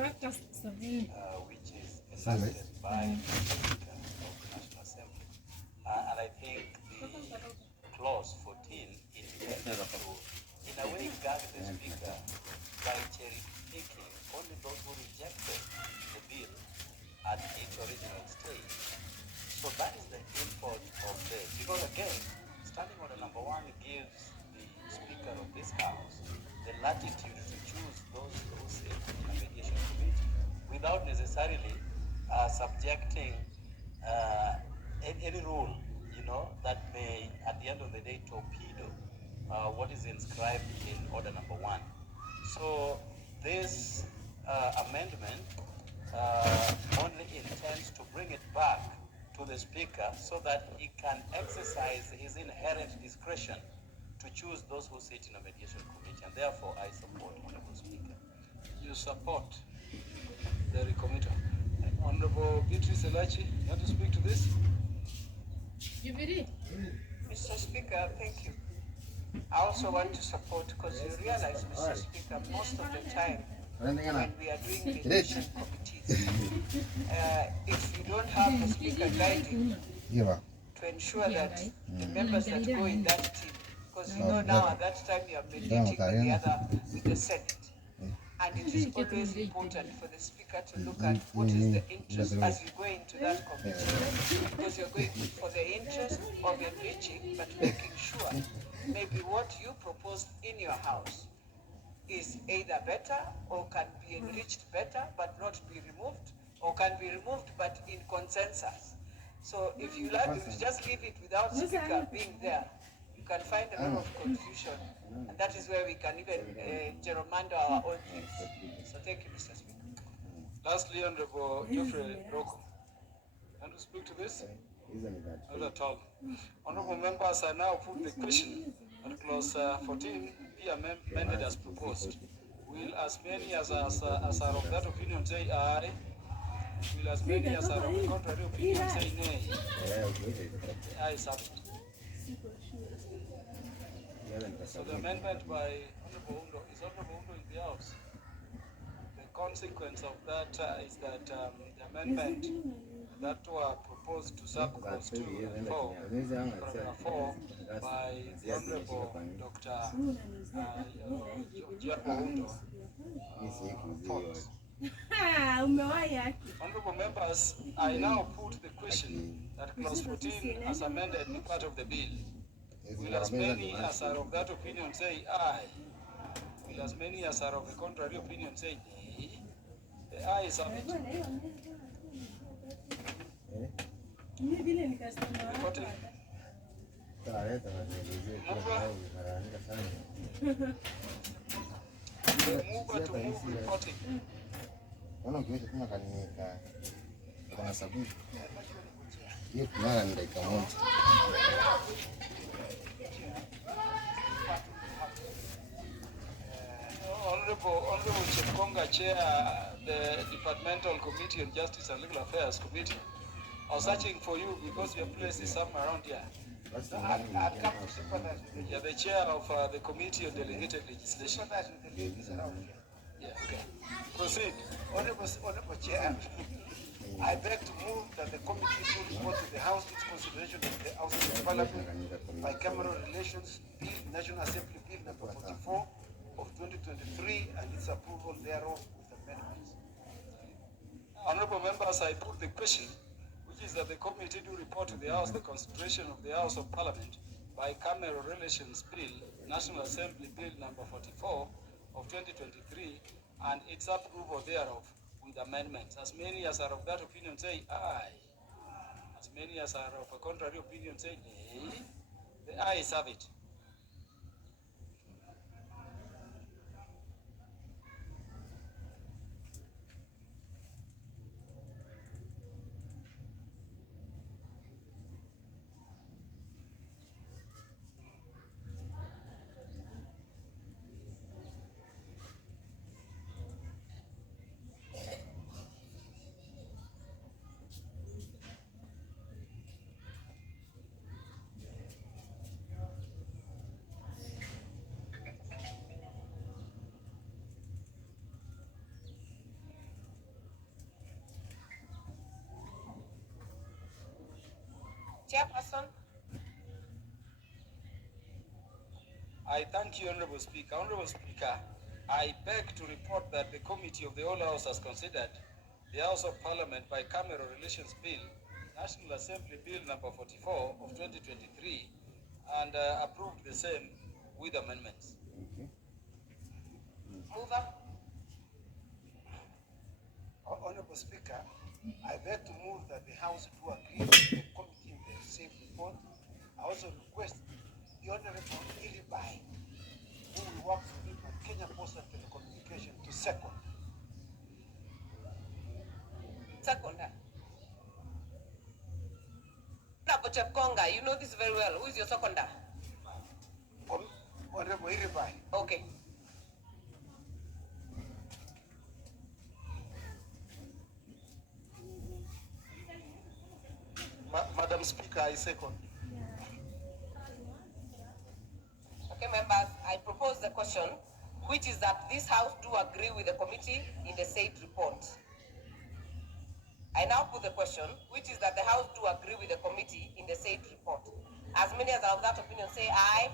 which is enacted by the Speaker of the National Assembly. And I think the clause 14 intended to, in a way, gag the Speaker by cherry-picking only those who rejected the bill at its original stage. So that is the import of this. Because again, standing order number 1 gives the Speaker of this House the latitude to choose those who sit in a mediation committee without necessarily subjecting any rule, that may, at the end of the day, torpedo what is inscribed in order number 1. So this amendment only intends to bring it back to the Speaker so that he can exercise his inherent discretion to choose those who sit in a mediation committee, and therefore I support, Honorable Speaker. You support the recommitter. Honorable Beatrice Elachi, you want to speak to this? Mr. Speaker, thank you. I also want to support, because you realize, Mr. Speaker, most of the time when we are doing mediation committees, if you don't have the Speaker guiding to ensure that the members that go in that team, because now at that time you are mediating with the Senate, and it is always important for the Speaker to look at what is the interest as you go into that committee, because you're going for the interest of enriching, but making sure maybe what you proposed in your house is either better or can be enriched better but not be removed, or can be removed but in consensus. So if you like, if you just leave it without Speaker being there, you can find a lot of confusion, and that is where we can even gerrymander our own things. So thank you, Mr. Speaker. Lastly, Honorable Geoffrey Roko, want to speak to this? Not at all. Honorable members, I now put the question on clause 14 be amended as proposed. Will as many as are of that opinion say aye? Will as many as are of the contrary opinion say nay? The ayes have it. So the amendment by Honorable Undo is Honorable Undo in the House. The consequence of that is that the amendment that were proposed to sub-clause 2 and 4, paragraph 4, by the Honorable Dr. Undo falls. Honorable members, I now put the question that clause 14 as amended be part of the bill. Will as many as are of that opinion say aye? Will as many as are of the contrary opinion say nay? The ayes have it. Reporting. Mover to move reporting. Honorable Chepkonga, Chair the Departmental Committee on Justice and Legal Affairs Committee. I was searching for you because your place is somewhere around here. You're the chair of the Committee on Delegated Legislation. Yeah, okay. Proceed. Honorable Chair, I beg to move that the committee should report to the House its consideration of the House of Parliament Bicameral Relations Bill, National Assembly Bill number 44 of 2023, and its approval thereof with amendments. Honorable members, I put the question, which is that the committee do report to the House the consideration of the House of Parliament Bicameral Relations Bill, National Assembly Bill number 44 of 2023, and its approval thereof with amendments. As many as are of that opinion say aye. As many as are of a contrary opinion say nay. The ayes have it. Chairperson. I thank you, Honorable Speaker. Honorable Speaker, I beg to report that the Committee of the Whole House has considered the House of Parliament Bicameral Relations Bill, National Assembly Bill number 44 of 2023, and approved the same with amendments. Mover. Honorable Speaker, I beg to move that the House do agree with the committee in the same report. I also request the Honorable Ilibai, who will work with at Kenya Post and Telecommunication, to second. Seconder. Chepkonga, you know this very well. Who is your seconder? Honorable Ilibai. Okay. Madam Speaker, I second. Okay, members, I propose the question, which is that this House do agree with the committee in the said report. I now put the question, which is that the House do agree with the committee in the said report. As many as are of that opinion say aye.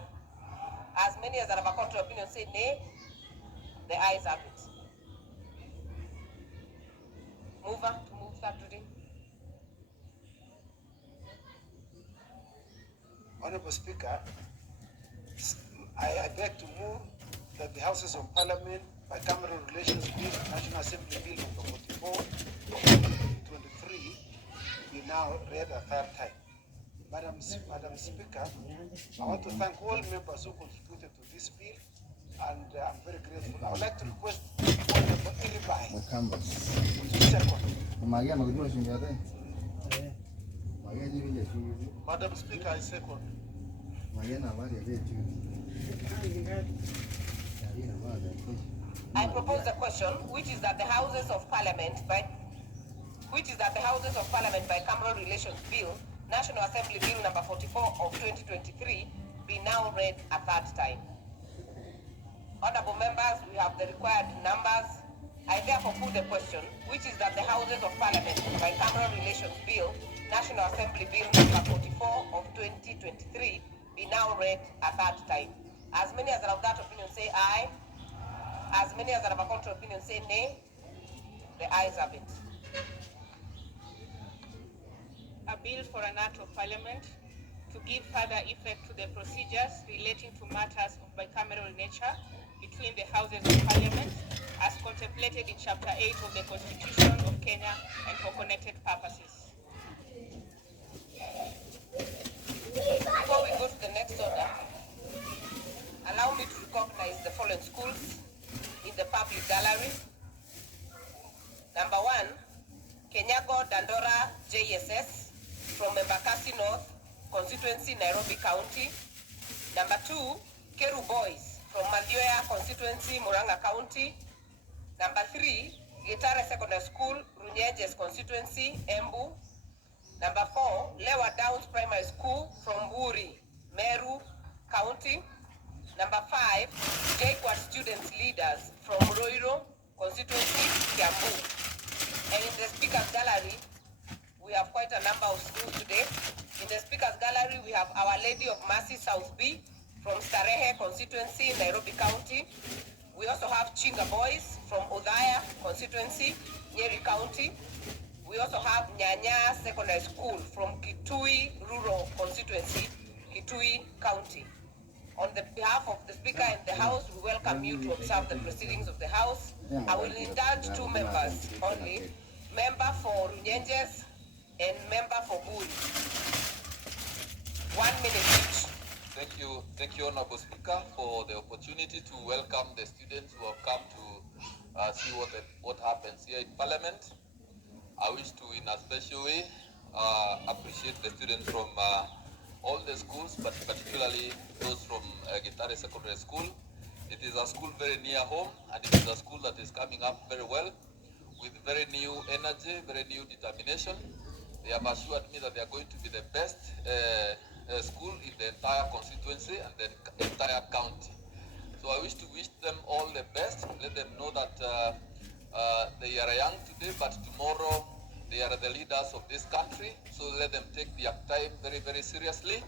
As many as are of a contrary opinion say nay. The ayes have it. Mover to move that reading. Honorable Speaker, I beg to move that the Houses of Parliament Bicameral Relations Bill, National Assembly Bill number 44 of 2023 be now read a third time. Madam Speaker, I want to thank all members who contributed to this bill, and I'm very grateful. I would like to request Honorable Ilibai to second. Madam Speaker, I second. I propose the question, which is that the Houses of Parliament Bicameral Relations Bill, National Assembly Bill number 44 of 2023, be now read a third time. Honorable members, we have the required numbers. I therefore put the question, which is that the Houses of Parliament Bicameral Relations Bill, National Assembly Bill number 44 of 2023, be now read a third time. As many as are of that opinion say aye. As many as are of a contrary opinion say nay. The ayes have it. A bill for an act of parliament to give further effect to the procedures relating to matters of bicameral nature between the Houses of Parliament as contemplated in Chapter 8 of the Constitution of Kenya and for connected purposes. Before we go to the next order, allow me to recognize the following schools in the public gallery. Number 1, Kenyago Dandora JSS from Embakasi North constituency, Nairobi County. Number 2, Keru Boys from Mathioya constituency, Murang'a County. Number 3, Gitare Secondary School, Runyenjes constituency, Embu. Number 4, Lewa Downs Primary School from Buri, Meru County. Number 5, JQuad Students Leaders from Roiro constituency, Kiambu. And in the Speaker's Gallery, we have quite a number of schools today. In the Speaker's Gallery, we have Our Lady of Mercy South B from Starehe constituency, Nairobi County. We also have Chinga Boys from Udhaya constituency, Nyeri County. We also have Nyanya Secondary School from Kitui Rural constituency, Kitui County. On the behalf of the Speaker and the House, we welcome you to observe the proceedings of the House. I will indulge 2 members only, member for Runyenjes and member for Buri. 1 minute each. Thank you, Honorable Speaker, for the opportunity to welcome the students who have come to see what happens here in Parliament. I wish to, in a special way, appreciate the students from all the schools, but particularly those from Gitare Secondary School. It is a school very near home, and it is a school that is coming up very well, with very new energy, very new determination. They have assured me that they are going to be the best school in the entire constituency and the entire county. So I wish to wish them all the best, let them know that they are young today, but tomorrow They are the leaders of this country, so let them take their time very, very seriously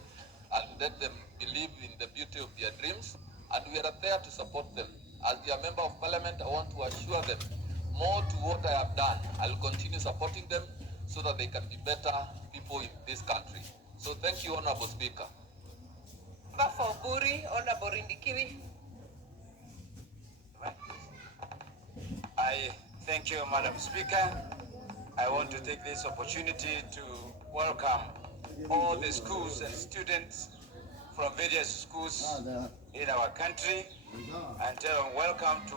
and let them believe in the beauty of their dreams. And we are there to support them. As their member of parliament, I want to assure them more to what I have done. I'll continue supporting them so that they can be better people in this country. So thank you, Honorable Speaker. For Buri, Honorable Indikiri. I thank you, Madam Speaker. I want to take this opportunity to welcome all the schools and students from various schools in our country and tell them welcome to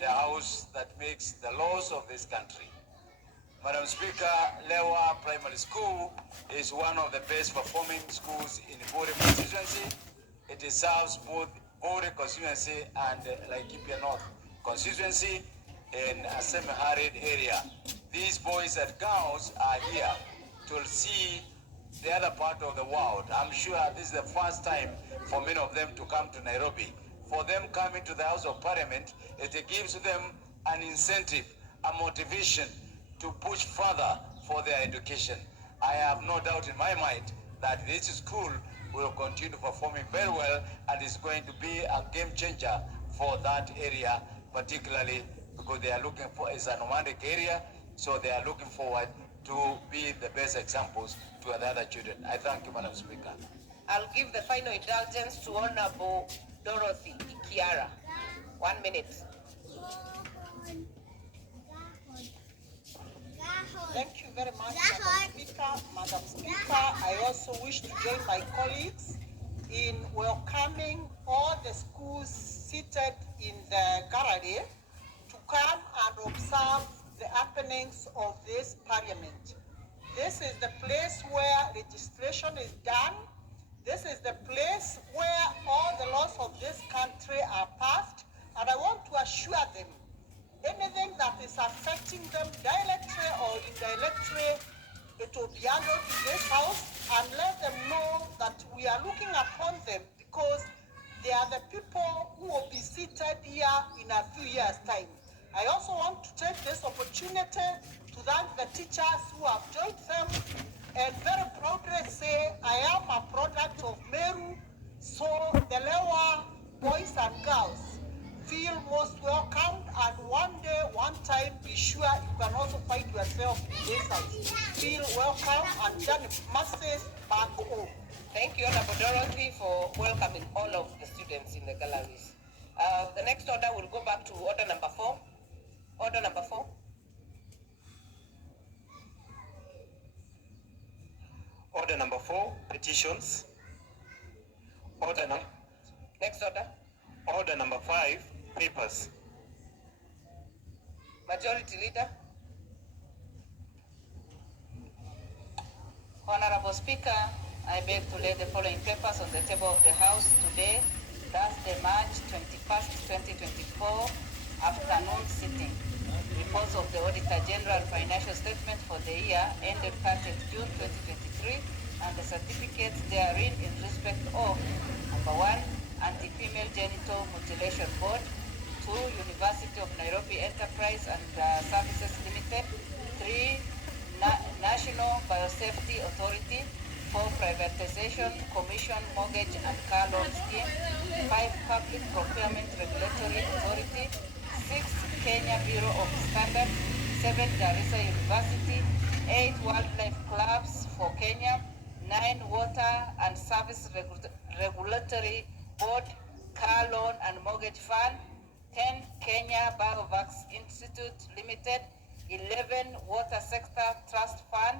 the house that makes the laws of this country. Madam Speaker, Lewa Primary School is one of the best performing schools in Buri constituency. It serves both Buri constituency and Laikipia North constituency in a semi-arid area. These boys and girls are here to see the other part of the world. I'm sure this is the first time for many of them to come to Nairobi. For them coming to the House of Parliament, it gives them an incentive, a motivation to push further for their education. I have no doubt in my mind that this school will continue performing very well and is going to be a game changer for that area, particularly because they are looking for, it's a nomadic area, so they are looking forward to be the best examples to the other children. I thank you, Madam Speaker. I'll give the final indulgence to Honorable Dorothy Ikiara. 1 minute. Thank you very much, Madam Speaker. Madam Speaker, I also wish to join my colleagues in welcoming all the schools seated in the gallery to come and observe the happenings of this parliament. This is the place where registration is done. This is the place where all the laws of this country are passed. And I want to assure them, anything that is affecting them directly or indirectly, it will be handled in this house, and let them know that we are looking upon them because they are the people who will be seated here in a few years' time. I also want to take this opportunity to thank the teachers who have joined them and very proudly say I am a product of Meru, so the Lewa boys and girls feel most welcomed, and one day, one time, be sure you can also find yourself in this house. Feel welcome and journey masses back home. Thank you, Honorable Dorothy, for welcoming all of the students in the galleries. The next order will go back to order number 4. Order number 4. Order number 4, petitions. Next order. Order number 5, papers. Majority Leader. Honorable Speaker, I beg to lay the following papers on the table of the House today, Thursday, March 21st, 2024, afternoon sitting. Reports of the Auditor General Financial Statement for the year ended 30th June 2023 and the certificates therein in respect of number 1, Anti-Female Genital Mutilation Board; 2, University of Nairobi Enterprise and Services Limited; 3, National Biosafety Authority; 4, Privatization Commission Mortgage and Car Loan Scheme; 5, Public Procurement Regulatory Authority; 6, Kenya Bureau of Standards; 7, Garissa University; 8, Wildlife Clubs for Kenya; 9, Water and Service Regulatory Board, Car Loan and Mortgage Fund; 10, Kenya Biovax Institute Limited; 11, Water Sector Trust Fund;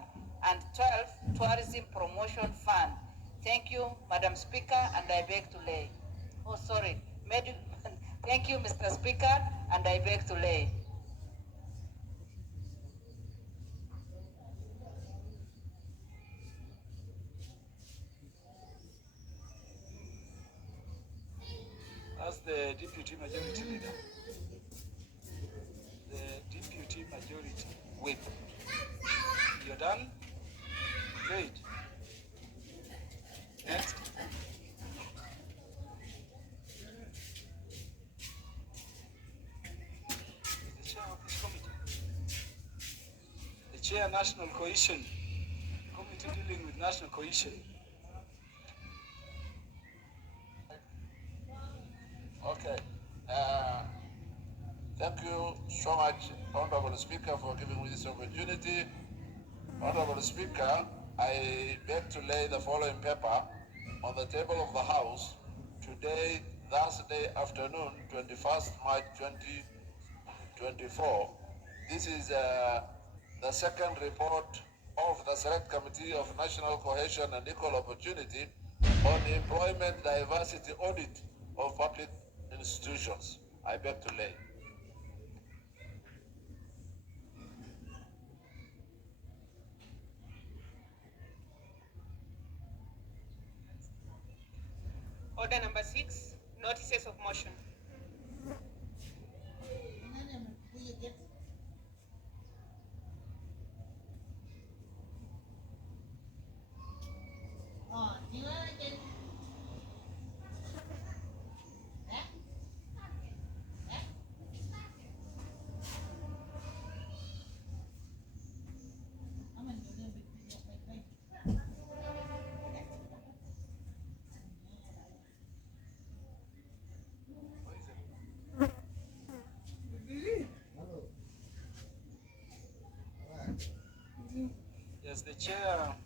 and 12, Tourism Promotion Fund. Thank you, Madam Speaker, and I beg to lay. Oh, sorry. Thank you, Mr. Speaker, and I beg to lay. As the Deputy Majority Leader, the Deputy Majority Whip. You're done? Great. Next. The chair of this committee. The Chair, National Cohesion, Committee dealing with National Cohesion. Okay. Thank you so much, Honorable Speaker, for giving me this opportunity. Honorable Speaker, I beg to lay the following paper on the table of the House today, Thursday afternoon, 21st March 2024. This is the second report of the Select Committee of National Cohesion and Equal Opportunity on the Employment Diversity Audit of Public Institutions. I beg to lay. Order number 6, notices of motion. Yes, the Chair,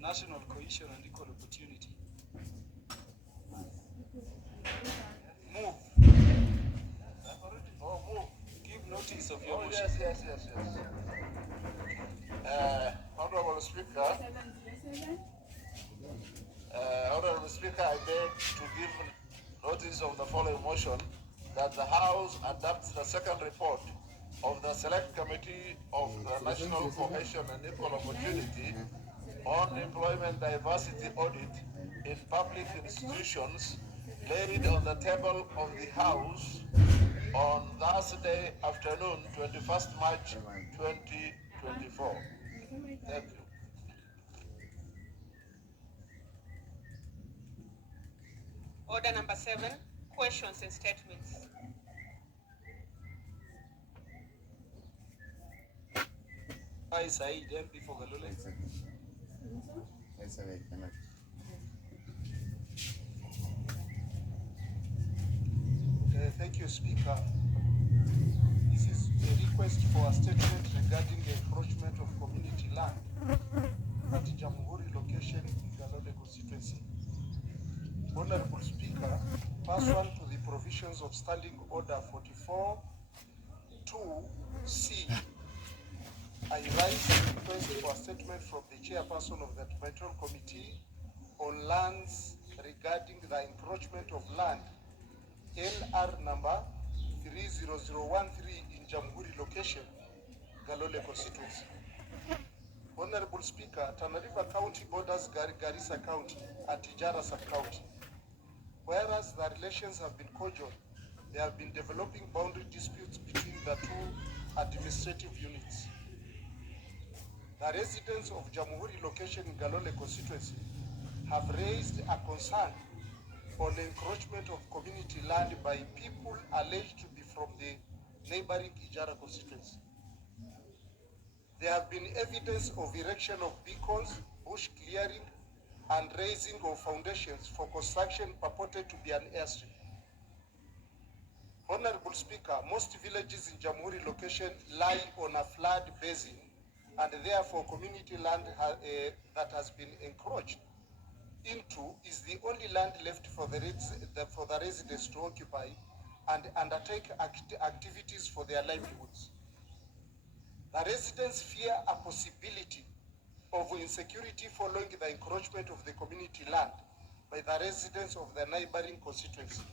National Cohesion and Equal Opportunity. Move. Oh, move. Give notice of your motion. Yes. Honorable Speaker, I beg to give notice of the following motion that the House adopts the second report of the Select Committee of the National Cohesion and Equal Opportunity on Employment Diversity Audit in Public Institutions laid on the table of the House on Thursday afternoon, 21st March 2024. Thank you. Order number 7, questions and statements. I, Said, MP for Galole. Thank you, Speaker. This is a request for a statement regarding the encroachment of community land at Jamhuri location in Galole constituency. Honorable Speaker, pursuant to the provisions of Standing Order 44-2C, I rise a request for a statement from the chairperson of the Departmental Committee on lands regarding the encroachment of land, LR number 30013 in Jamhuri location, Galole constituency. Honorable Speaker, Tana River County borders Garissa County and Tijara sub-county. Whereas the relations have been cordial, there have been developing boundary disputes between the two administrative units. The residents of Jamhuri location in Galole constituency have raised a concern on the encroachment of community land by people alleged to be from the neighboring Ijara constituency. There have been evidence of erection of beacons, bush clearing, and raising of foundations for construction purported to be an airstrip. Honorable Speaker, most villages in Jamhuri location lie on a flood basin, and therefore community land that has been encroached into is the only land left for the residents to occupy and undertake activities for their livelihoods. The residents fear a possibility of insecurity following the encroachment of the community land by the residents of the neighboring constituency.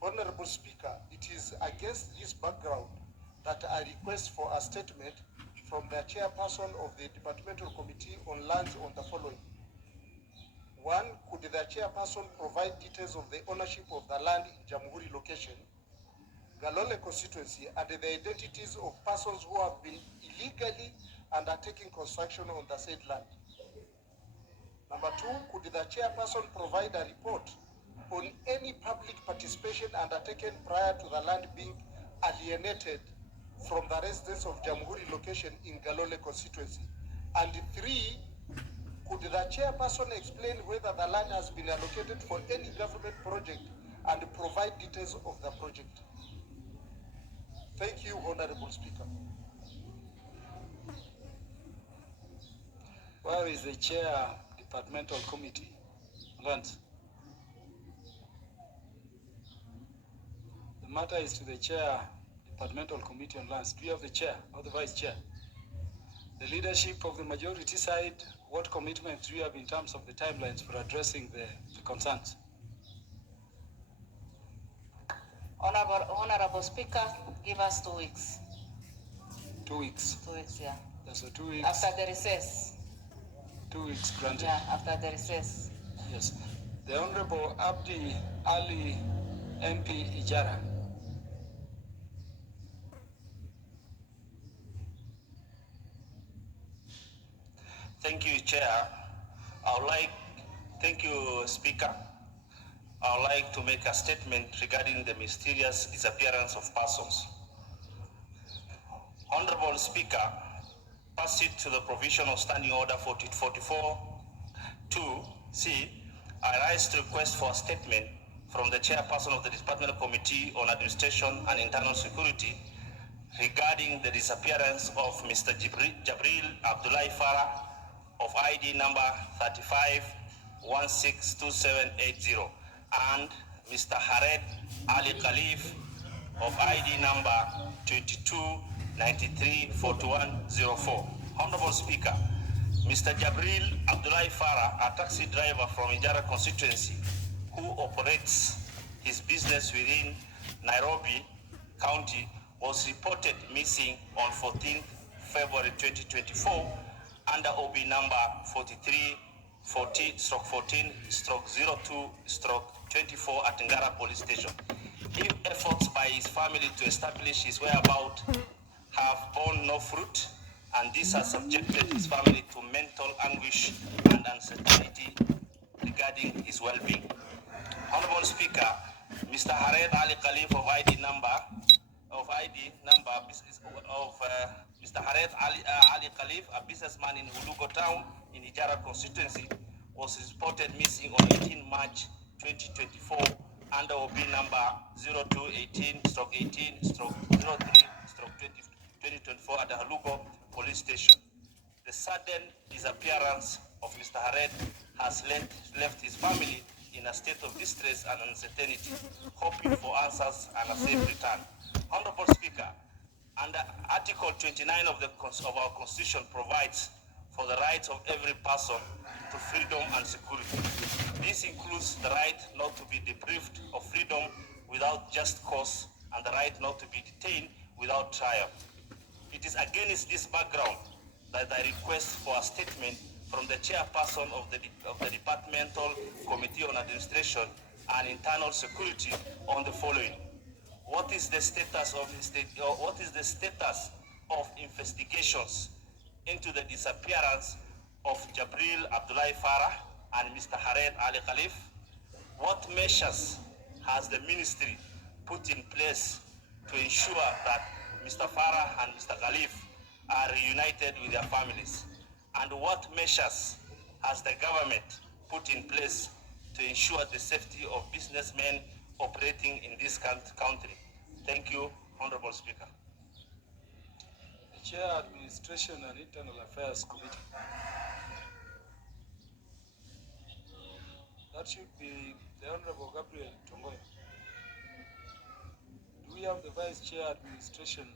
Honorable Speaker, it is against this background that I request for a statement from the chairperson of the Departmental Committee on Lands on the following. 1, could the chairperson provide details of the ownership of the land in Jamhuri location, Galole constituency, and the identities of persons who have been illegally undertaking construction on the said land? Number 2, could the chairperson provide a report on any public participation undertaken prior to the land being alienated from the residents of Jamhuri location in Galole constituency? And 3, could the chairperson explain whether the land has been allocated for any government project and provide details of the project? Thank you, Honorable Speaker. Where is the chair departmental committee? Lance. The matter is to the chair departmental committee on lands. Do you have the chair or the vice chair? The leadership of the majority side, what commitment do you have in terms of the timelines for addressing the concerns? Honorable Speaker, give us 2 weeks. 2 weeks. 2 weeks, yeah. So 2 weeks. After the recess. 2 weeks granted. Yeah, after the recess. Yes. The Honorable Abdi Ali MP Ijara. Thank you, Chair. Thank you, Speaker. I would like to make a statement regarding the mysterious disappearance of persons. Honorable Speaker, pursuant to the provision of Standing Order 44-2C, I rise to request for a statement from the Chairperson of the Departmental Committee on Administration and Internal Security regarding the disappearance of Mr. Jabril Abdullahi Farah of ID number 35162780 and Mr. Hared Ali Khalif of ID number 22934104. Honorable Speaker, Mr. Jabril Abdullahi Farah, a taxi driver from Ijara constituency who operates his business within Nairobi County, was reported missing on 14th February 2024 under OB number 43-14/02/24 at Ngara Police Station. If efforts by his family to establish his whereabouts have borne no fruit, and this has subjected his family to mental anguish and uncertainty regarding his well-being. Honorable Speaker, Mr. Hared Ali Khalif of ID number Mr. Hared Ali Khalif, a businessman in Ulugo town in Ijara constituency, was reported missing on 18 March 2024 under OB number 0218-18-03-2024 at the Ulugo police station. The sudden disappearance of Mr. Hared has left his family in a state of distress and uncertainty, hoping for answers and a safe return. Honorable Speaker, under Article 29 of our Constitution provides for the rights of every person to freedom and security. This includes the right not to be deprived of freedom without just cause and the right not to be detained without trial. It is against this background that I request for a statement from the chairperson of the Departmental Committee on Administration and Internal Security on the following. What is the status of investigations into the disappearance of Jabril Abdullahi Farah and Mr. Hared Ali Khalif? What measures has the ministry put in place to ensure that Mr. Farah and Mr. Khalif are reunited with their families? And what measures has the government put in place to ensure the safety of businessmen operating in this country? Thank you, Honorable Speaker. The Chair, Administration and Internal Affairs Committee. That should be the Honorable Gabriel Tongoyo. Do we have the Vice Chair, Administration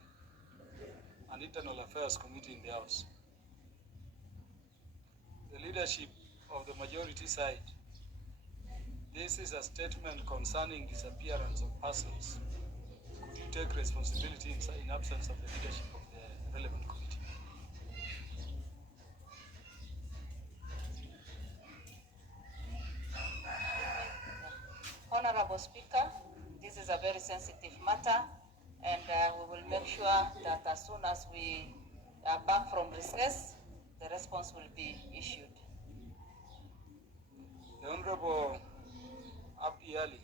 and Internal Affairs Committee in the House? The leadership of the majority side. This is a statement concerning disappearance of persons. Could you take responsibility in absence of the leadership of the relevant committee? Honorable Speaker, this is a very sensitive matter, and we will make sure that as soon as we are back from recess, the response will be issued. The Honorable Abdi Ali,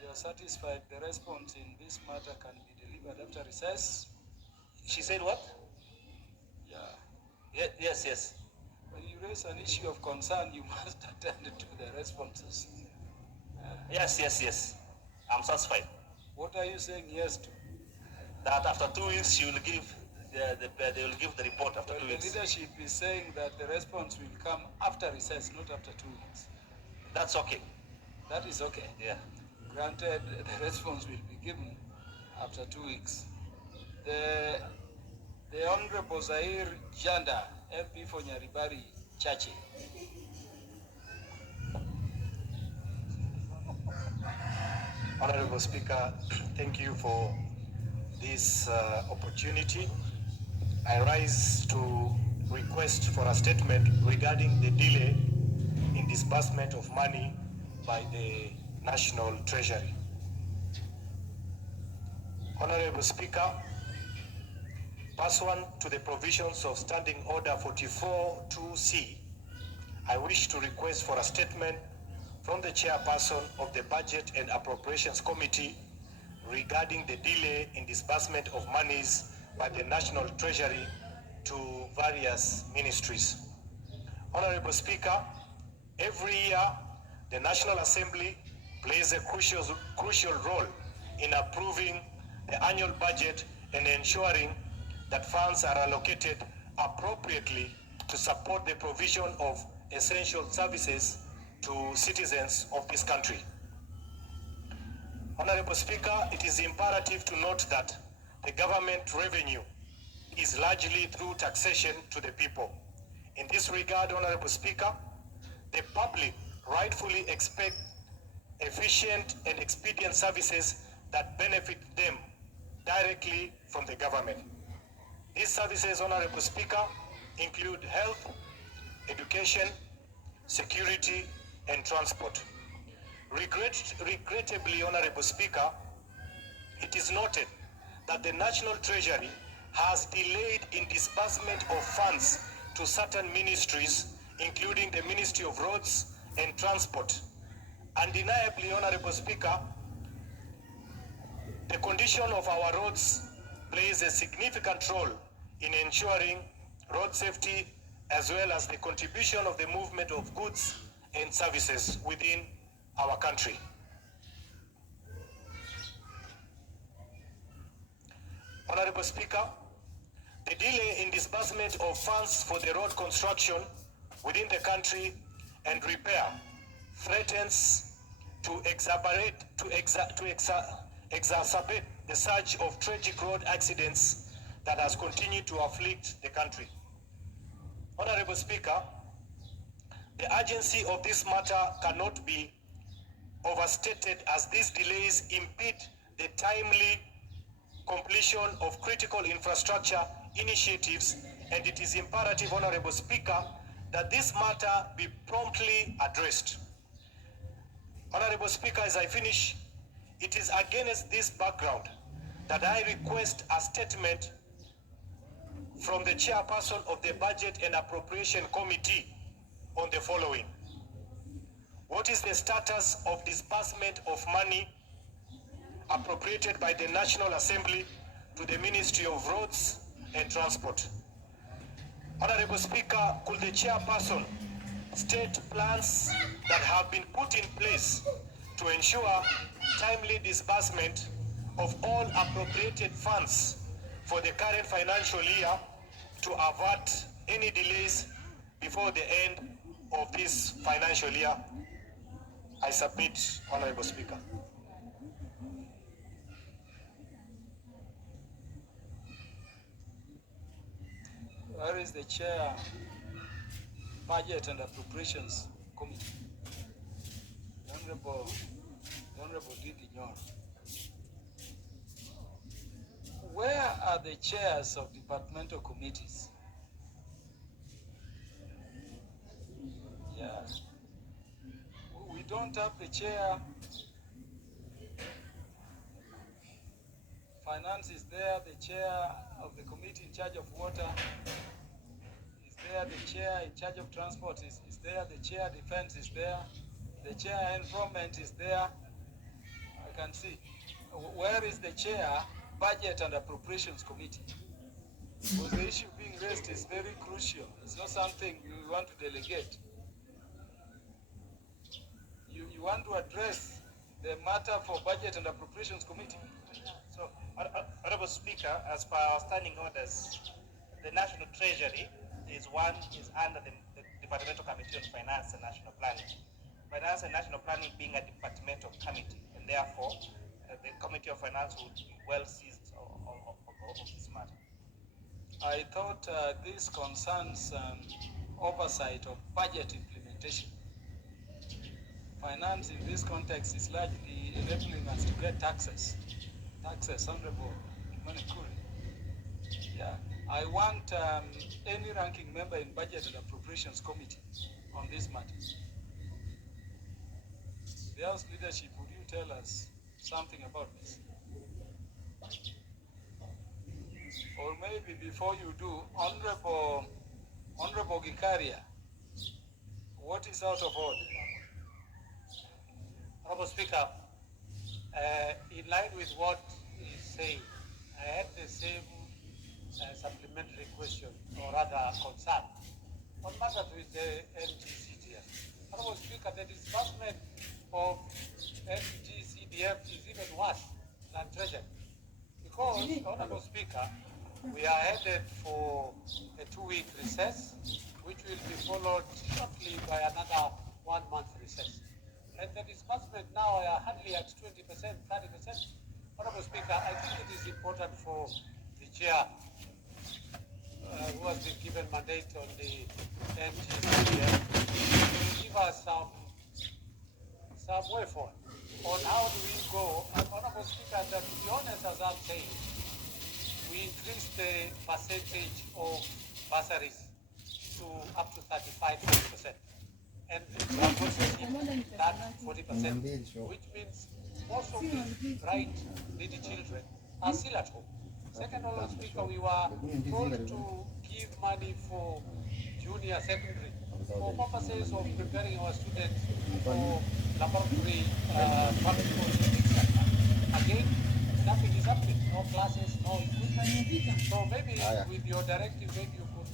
you are satisfied the response in this matter can be delivered after recess? She said what? Yeah. Yes. When you raise an issue of concern, you must attend to the responses. Yes. I'm satisfied. What are you saying yes to? That after 2 weeks she will give they will give the report after 2 weeks. The leadership is saying that the response will come after recess, not after 2 weeks. That's okay. That is okay. Yeah. Granted, the response will be given after 2 weeks. The Honorable Zahir Janda, MP for Nyaribari Chache. Honorable Speaker, thank you for this opportunity. I rise to request for a statement regarding the delay in disbursement of money by the National Treasury. Honorable Speaker, pursuant to the provisions of Standing Order 44-2C, I wish to request for a statement from the chairperson of the Budget and Appropriations Committee regarding the delay in disbursement of monies by the National Treasury to various ministries. Honorable Speaker, every year the National Assembly plays a crucial role in approving the annual budget and ensuring that funds are allocated appropriately to support the provision of essential services to citizens of this country. Honorable Speaker, it is imperative to note that the government revenue is largely through taxation to the people. In this regard, Honorable Speaker, the public rightfully expect efficient and expedient services that benefit them directly from the government. These services, Honorable Speaker, include health, education, security, and transport. Regrettably, Honorable Speaker, it is noted that the National Treasury has delayed in disbursement of funds to certain ministries, including the Ministry of Roads and Transport. Undeniably, Honorable Speaker, the condition of our roads plays a significant role in ensuring road safety as well as the contribution of the movement of goods and services within our country. Honorable Speaker, the delay in disbursement of funds for the road construction within the country and repair threatens to exacerbate the surge of tragic road accidents that has continued to afflict the country. Honorable Speaker, the urgency of this matter cannot be overstated as these delays impede the timely completion of critical infrastructure initiatives, and it is imperative, Honorable Speaker, that this matter be promptly addressed. Honorable Speaker, as I finish, it is against this background that I request a statement from the chairperson of the Budget and Appropriation Committee on the following. What is the status of disbursement of money appropriated by the National Assembly to the Ministry of Roads and Transport? Honorable Speaker, could the chairperson state plans that have been put in place to ensure timely disbursement of all appropriated funds for the current financial year to avert any delays before the end of this financial year? I submit, Honorable Speaker. Where is the chair, Budget and Appropriations Committee? The Honorable Didi Nyor. Where are the chairs of departmental committees? Yeah. We don't have the chair. Finance is there, the chair of the committee in charge of water is there, the chair in charge of transport is there, the chair defense is there, the chair environment is there. I can see. Where is the chair, Budget and Appropriations Committee? Because the issue being raised is very crucial. It's not something we want to delegate. You want to address the matter for Budget and Appropriations Committee? So, Honorable Speaker, as per our standing orders, the National Treasury is under the Departmental Committee on Finance and National Planning. Finance and National Planning being a departmental committee, and therefore the Committee of Finance would be well seized of this matter. I thought this concerns oversight of budget implementation. Finance in this context is largely enabling us to get taxes. Honorable Manikuri. Yeah, I want any ranking member in Budget and Appropriations Committee on this matter. The House leadership, would you tell us something about this? Or maybe before you do, Honorable Gikaria, what is out of order? Honorable Speaker, in line with what is saying, I had the same supplementary question, or rather concern, on matters with the NGCDF. Honorable Speaker, the disbursement of NGCDF is even worse than Treasury. Because, Honorable Speaker, we are headed for a 2-week recess, which will be followed shortly by another 1-month recess. And the disbursement now are hardly at 20%, 30%. Honorable Speaker, I think it is important for the chair who has been given mandate on the NGCDF to give us some way forward on how do we go. And Honorable Speaker, to be honest, as I'm saying, we increased the percentage of bursaries to up to 35%. And we are going to achieve that 40%, which means most of the bright, needy children are still at home. Second, Honorable Speaker, we were told to give money for junior secondary for purposes of preparing our students for laboratory practicals, etc. Again, nothing is happening. No classes, no equipment. So maybe with your directive, maybe you could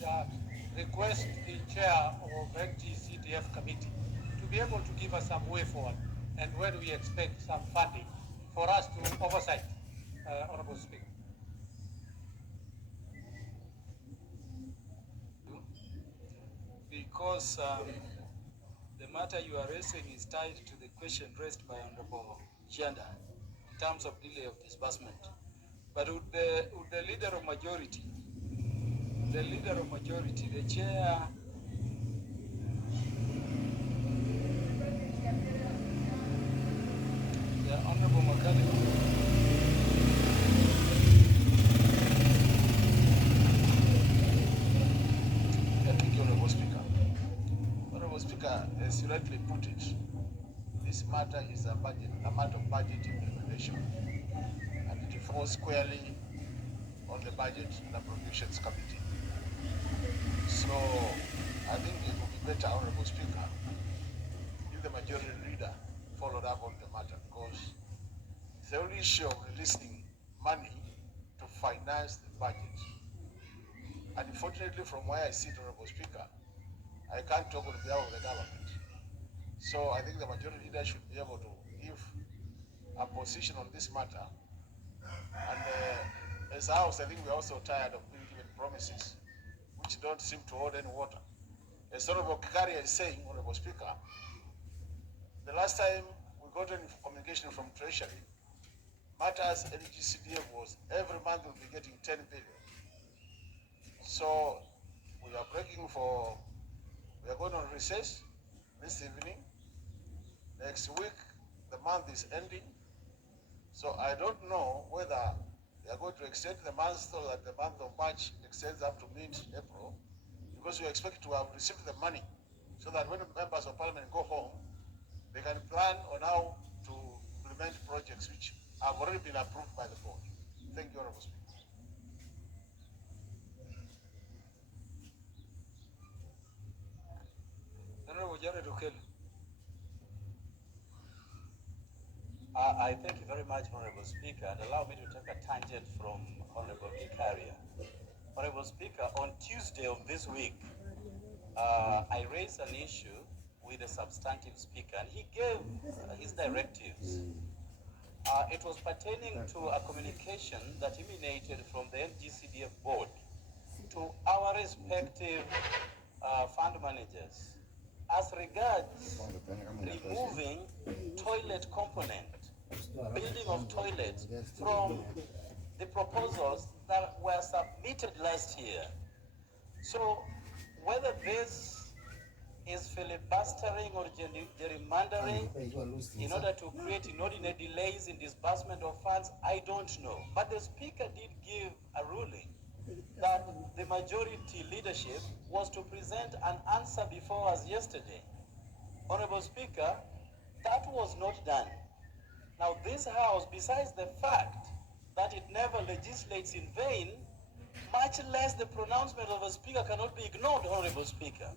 request the chair of NGCDF committee to be able to give us some way forward and when we expect some funding for us to oversight, Honorable Speaker. Because the matter you are raising is tied to the question raised by Honorable Chanda in terms of delay of disbursement. But would the leader of majority, the chair, the Honorable Makali, Thank you, Honorable Speaker. Honorable Speaker, as you rightly put it, this matter is a matter of budget implementation, and it falls squarely on the Budget and Appropriations Committee. So I think it would be better, Honorable Speaker, if the majority leader followed up on the matter, because it's the only issue of releasing money to finance the budget. And unfortunately, from where I sit, Honorable Speaker, I can't talk on behalf of the government. So I think the majority leader should be able to give a position on this matter. And as a House, I think we're also tired of being given promises which don't seem to hold any water. As Honorable Kikaria is saying, Honorable Speaker, the last time we got any communication from Treasury, matters NGCDF was every month we'll be getting 10 billion. So we are going on recess this evening. Next week, the month is ending. So I don't know whether they are going to extend the month so that the month of March extends up to mid-April, because we expect to have received the money so that when members of parliament go home, they can plan on how to implement projects which have already been approved by the board. Thank you, Honorable Speaker. Honorable Jared Okelo. I thank you very much, Honorable Speaker, and allow me to take a tangent from Honorable Vicaria. Honorable Speaker, on Tuesday of this week, I raised an issue with the substantive speaker, and he gave his directives. It was pertaining to a communication that emanated from the NGCDF board to our respective fund managers as regards removing toilet component, building of toilets from the proposals that were submitted last year. So whether this is filibustering or gerrymandering in order to create inordinate delays in disbursement of funds, I don't know. But the Speaker did give a ruling that the majority leadership was to present an answer before us yesterday. Honorable Speaker, that was not done. Now this House, besides the fact that it never legislates in vain, much less the pronouncement of a Speaker cannot be ignored, Honorable Speaker.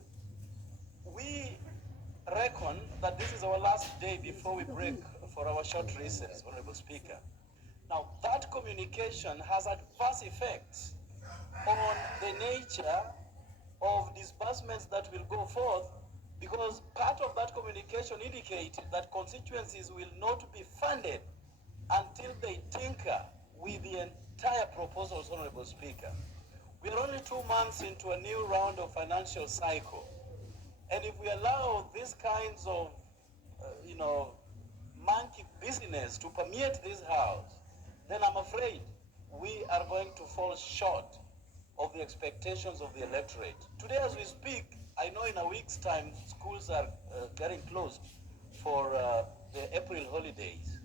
We reckon that this is our last day before we break for our short recess, Honorable Speaker. Now that communication has adverse effects on the nature of disbursements that will go forth, because part of that communication indicated that constituencies will not be funded until they tinker with the entire proposals, Honorable Speaker. We are only 2 months into a new round of financial cycle. And if we allow these kinds of, monkey business to permeate this House, then I'm afraid we are going to fall short of the expectations of the electorate. Today as we speak, I know in a week's time, schools are getting closed for the April holidays.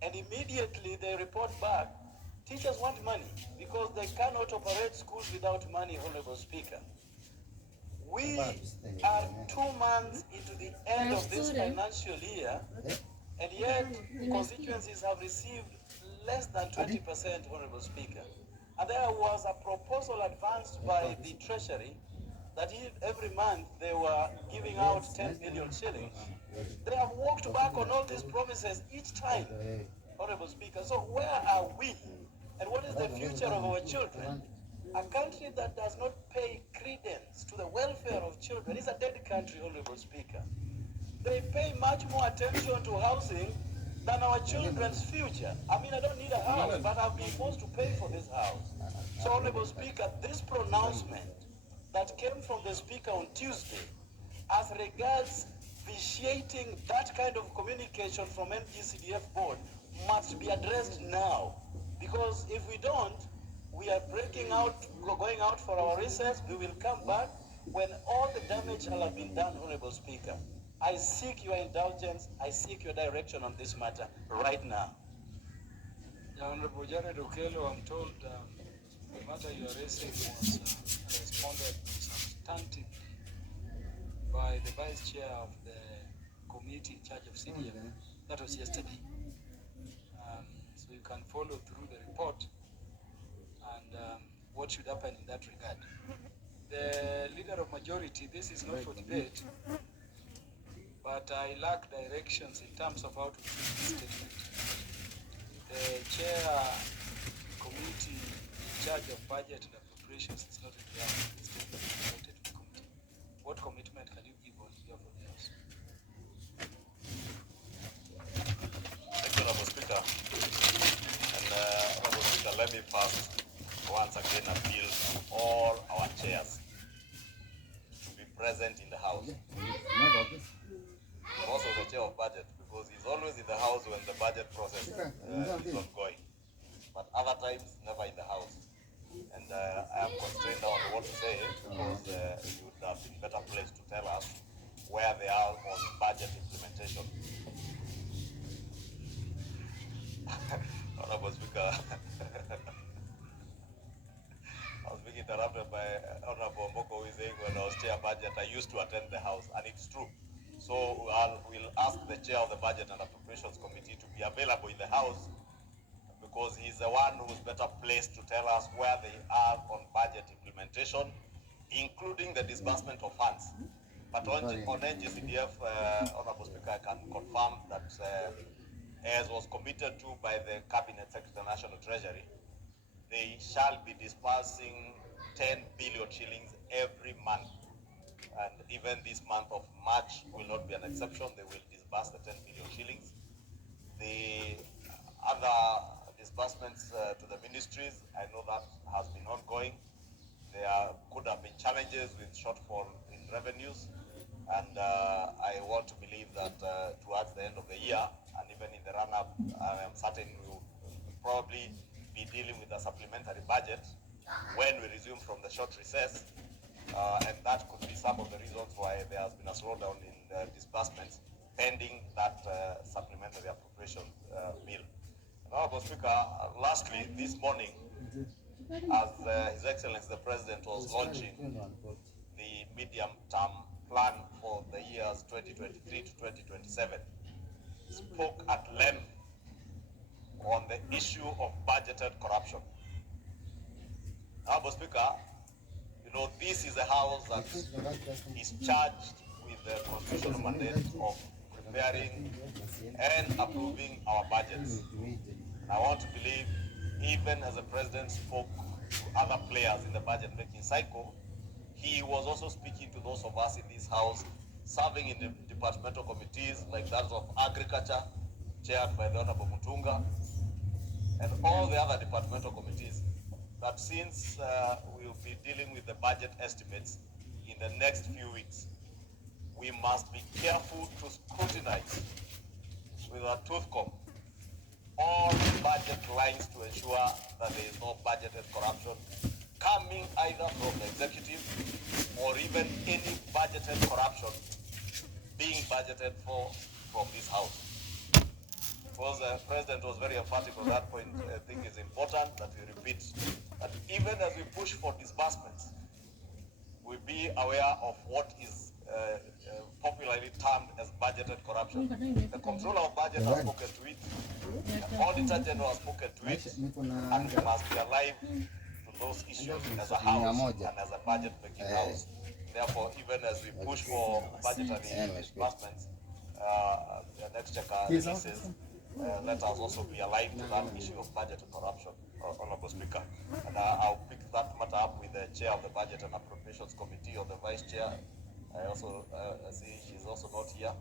And immediately they report back, teachers want money because they cannot operate schools without money, Honorable Speaker. We are 2 months into the end of this financial year, and yet constituencies have received less than 20%, Honorable Speaker. And there was a proposal advanced by the Treasury that every month they were giving out 10 billion shillings. They have walked back on all these promises each time, Honorable Speaker. So where are we? And what is the future of our children? A country that does not pay credence to the welfare of children is a dead country, Honorable Speaker. They pay much more attention to housing than our children's future. I mean, I don't need a house, but I've been forced to pay for this house. So, Honorable Speaker, this pronouncement that came from the Speaker on Tuesday as regards vitiating that kind of communication from NGCDF board must be addressed now. Because if we don't, we are going out for our recess. We will come back when all the damage shall have been done, Honorable Speaker. I seek your indulgence. I seek your direction on this matter right now. Honorable Jared Okello, I'm told the matter you are raising was responded substantively by the Vice Chair of the committee in charge of CDF. That was yesterday. So you can follow through the report and what should happen in that regard. The leader of majority, this is not for debate, but I lack directions in terms of how to treat this statement. The chair committee in charge of budget and appropriations is not in the House. This statement is directed to the committee. What commitment can you give on behalf of the House? Thank you, Honorable Speaker. And Honorable Speaker, let me first once again appeal to all our chairs to be present in the House. Also the chair of budget, because he's always in the House when the budget process is ongoing. But other times, never in the House. And I am constrained on what to say because you would have been better placed to tell us where they are on budget implementation. Honorable Speaker, I was being interrupted by Honorable Mboko, who is saying when I was chair budget, I used to attend the House, and it's true. So we'll ask the chair of the Budget and Appropriations Committee to be available in the House, because he's the one who's better placed to tell us where they are on budget implementation, including the disbursement of funds. But on NGCDF, Honorable Speaker, I can confirm that as was committed to by the Cabinet Secretary National Treasury, they shall be disbursing 10 billion shillings every month. And even this month of March will not be an exception. They will disburse the 10 billion shillings. The other disbursements to the ministries, I know that has been ongoing. There could have been challenges with shortfall in revenues. And I want to believe that towards the end of the year, and even in the run-up, I am certain we will probably be dealing with a supplementary budget when we resume from the short recess. And that could be some of the reasons why there has been a slowdown in disbursements pending that supplementary appropriation bill. Honorable Speaker, lastly, this morning, as His Excellency the President was launching the medium-term plan for the years 2023 to 2027, spoke at length on the issue of budgeted corruption. Honorable Speaker, you know, this is a house that is charged with the constitutional mandate of preparing and approving our budgets. I want to believe, even as the President spoke to other players in the budget-making cycle, he was also speaking to those of us in this house serving in the departmental committees like that of Agriculture, chaired by the Honorable Mutunga, and all the other departmental committees, that since we will be dealing with the budget estimates in the next few weeks, we must be careful to scrutinize with a tooth comb all budget lines to ensure that there is no budgeted corruption coming either from the executive or even any budgeted corruption being budgeted for from this house. Because the President was very emphatic on that point. I think it's important that we repeat that even as we push for disbursements, we be aware of what is popularly termed as budgeted corruption. The Comptroller of Budget has spoken to it, the Auditor General has spoken to it, and we must be alive to those issues as a house and as a budget-making house. Therefore, even as we push for budgetary disbursements, the next checker releases, let us also be alive to that issue of budget corruption, Honorable Speaker. And I'll pick that matter up with the Chair of the Budget and Appropriations Committee or the Vice Chair. I also see she's also not here,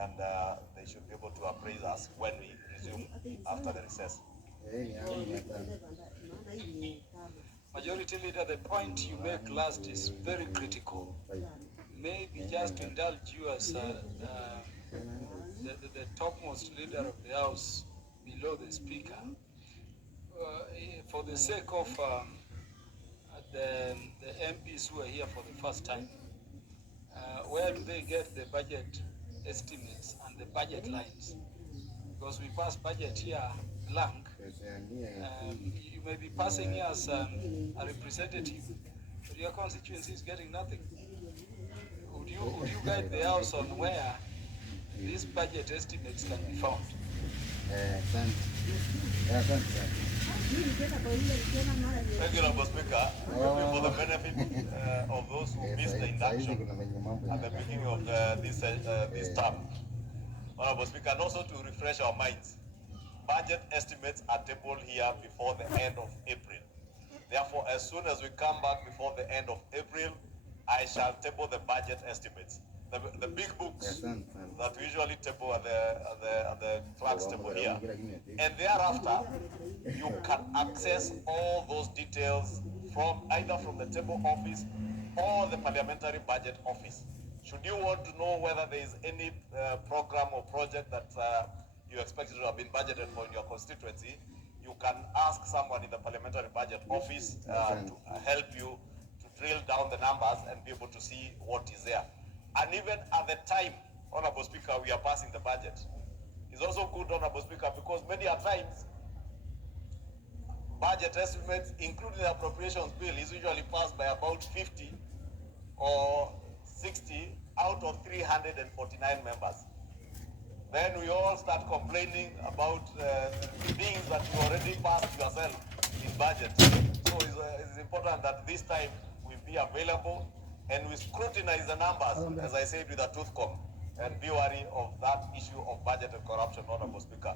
and they should be able to appraise us when we resume after the recess. Majority Leader, the point you make last is very critical. Maybe just to indulge you as the topmost leader of the House below the Speaker, for the sake of the MPs who are here for the first time, where do they get the budget estimates and the budget lines? Because we pass budget here blank. You may be passing here as a representative, but your constituency is getting nothing. Would you guide the House on where these budget estimates can be found? Thank you, Honorable Speaker. For the benefit of those who missed the induction at the beginning of this term, Honorable Speaker, and also to refresh our minds, budget estimates are tabled here before the end of April. Therefore, as soon as we come back before the end of April, I shall table the budget estimates. The big books that we usually table at the clerk's table here. And thereafter, you can access all those details from either from the table office or the parliamentary budget office. Should you want to know whether there is any program or project that you expect to have been budgeted for in your constituency, you can ask someone in the parliamentary budget office to help you to drill down the numbers and be able to see what is there. And even at the time, Honorable Speaker, we are passing the budget, it's also good, Honorable Speaker, because many a times budget estimates, including the appropriations bill, is usually passed by about 50 or 60 out of 349 members. Then we all start complaining about things that you already passed yourself in budget. So it's important that this time we be available and we scrutinize the numbers, as I said, with a tooth comb. and be wary of that issue of budget and corruption, Honorable Speaker,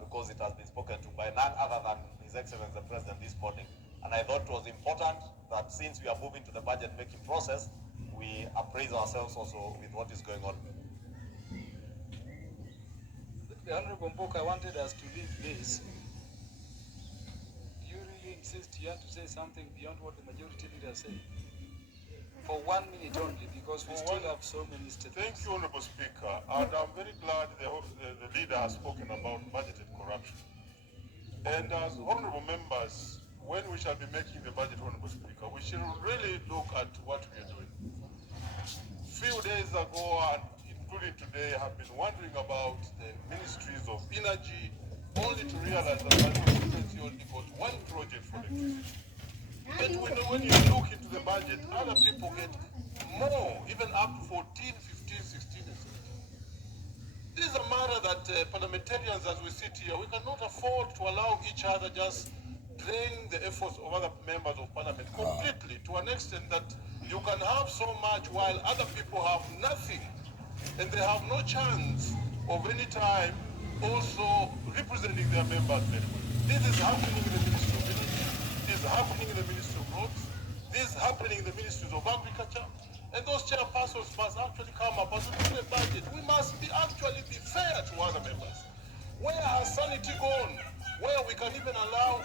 because it has been spoken to by none other than His Excellency the President this morning. And I thought it was important that since we are moving to the budget making process, we appraise ourselves also with what is going on. The Honorable Mboka wanted us to leave this. Do you really insist you have to say something beyond what the majority leader said? For 1 minute only, because we still have so many statements. Thank you, Honorable Speaker. And I'm very glad the leader has spoken about budget and corruption. And as honorable members, when we shall be making the budget, Honorable Speaker, we should really look at what we are doing. Few days ago, and including today, I have been wondering about the ministries of energy, only to realize that my constituency only got one project for electricity. Yet when you look into the budget, other people get more, even up to 14, 15, 16, and 17. This is a matter that parliamentarians, as we sit here, we cannot afford to allow each other just drain the efforts of other members of parliament completely, to an extent that you can have so much while other people have nothing, and they have no chance of any time also representing their members very well. This is happening in the Ministry of Energy, this is happening in the Ministry of Roads, this is happening in the Ministries of Agriculture, and those chairpersons must actually come up as we do the budget. We must actually be fair to other members. Where has sanity gone? Where we can even allow,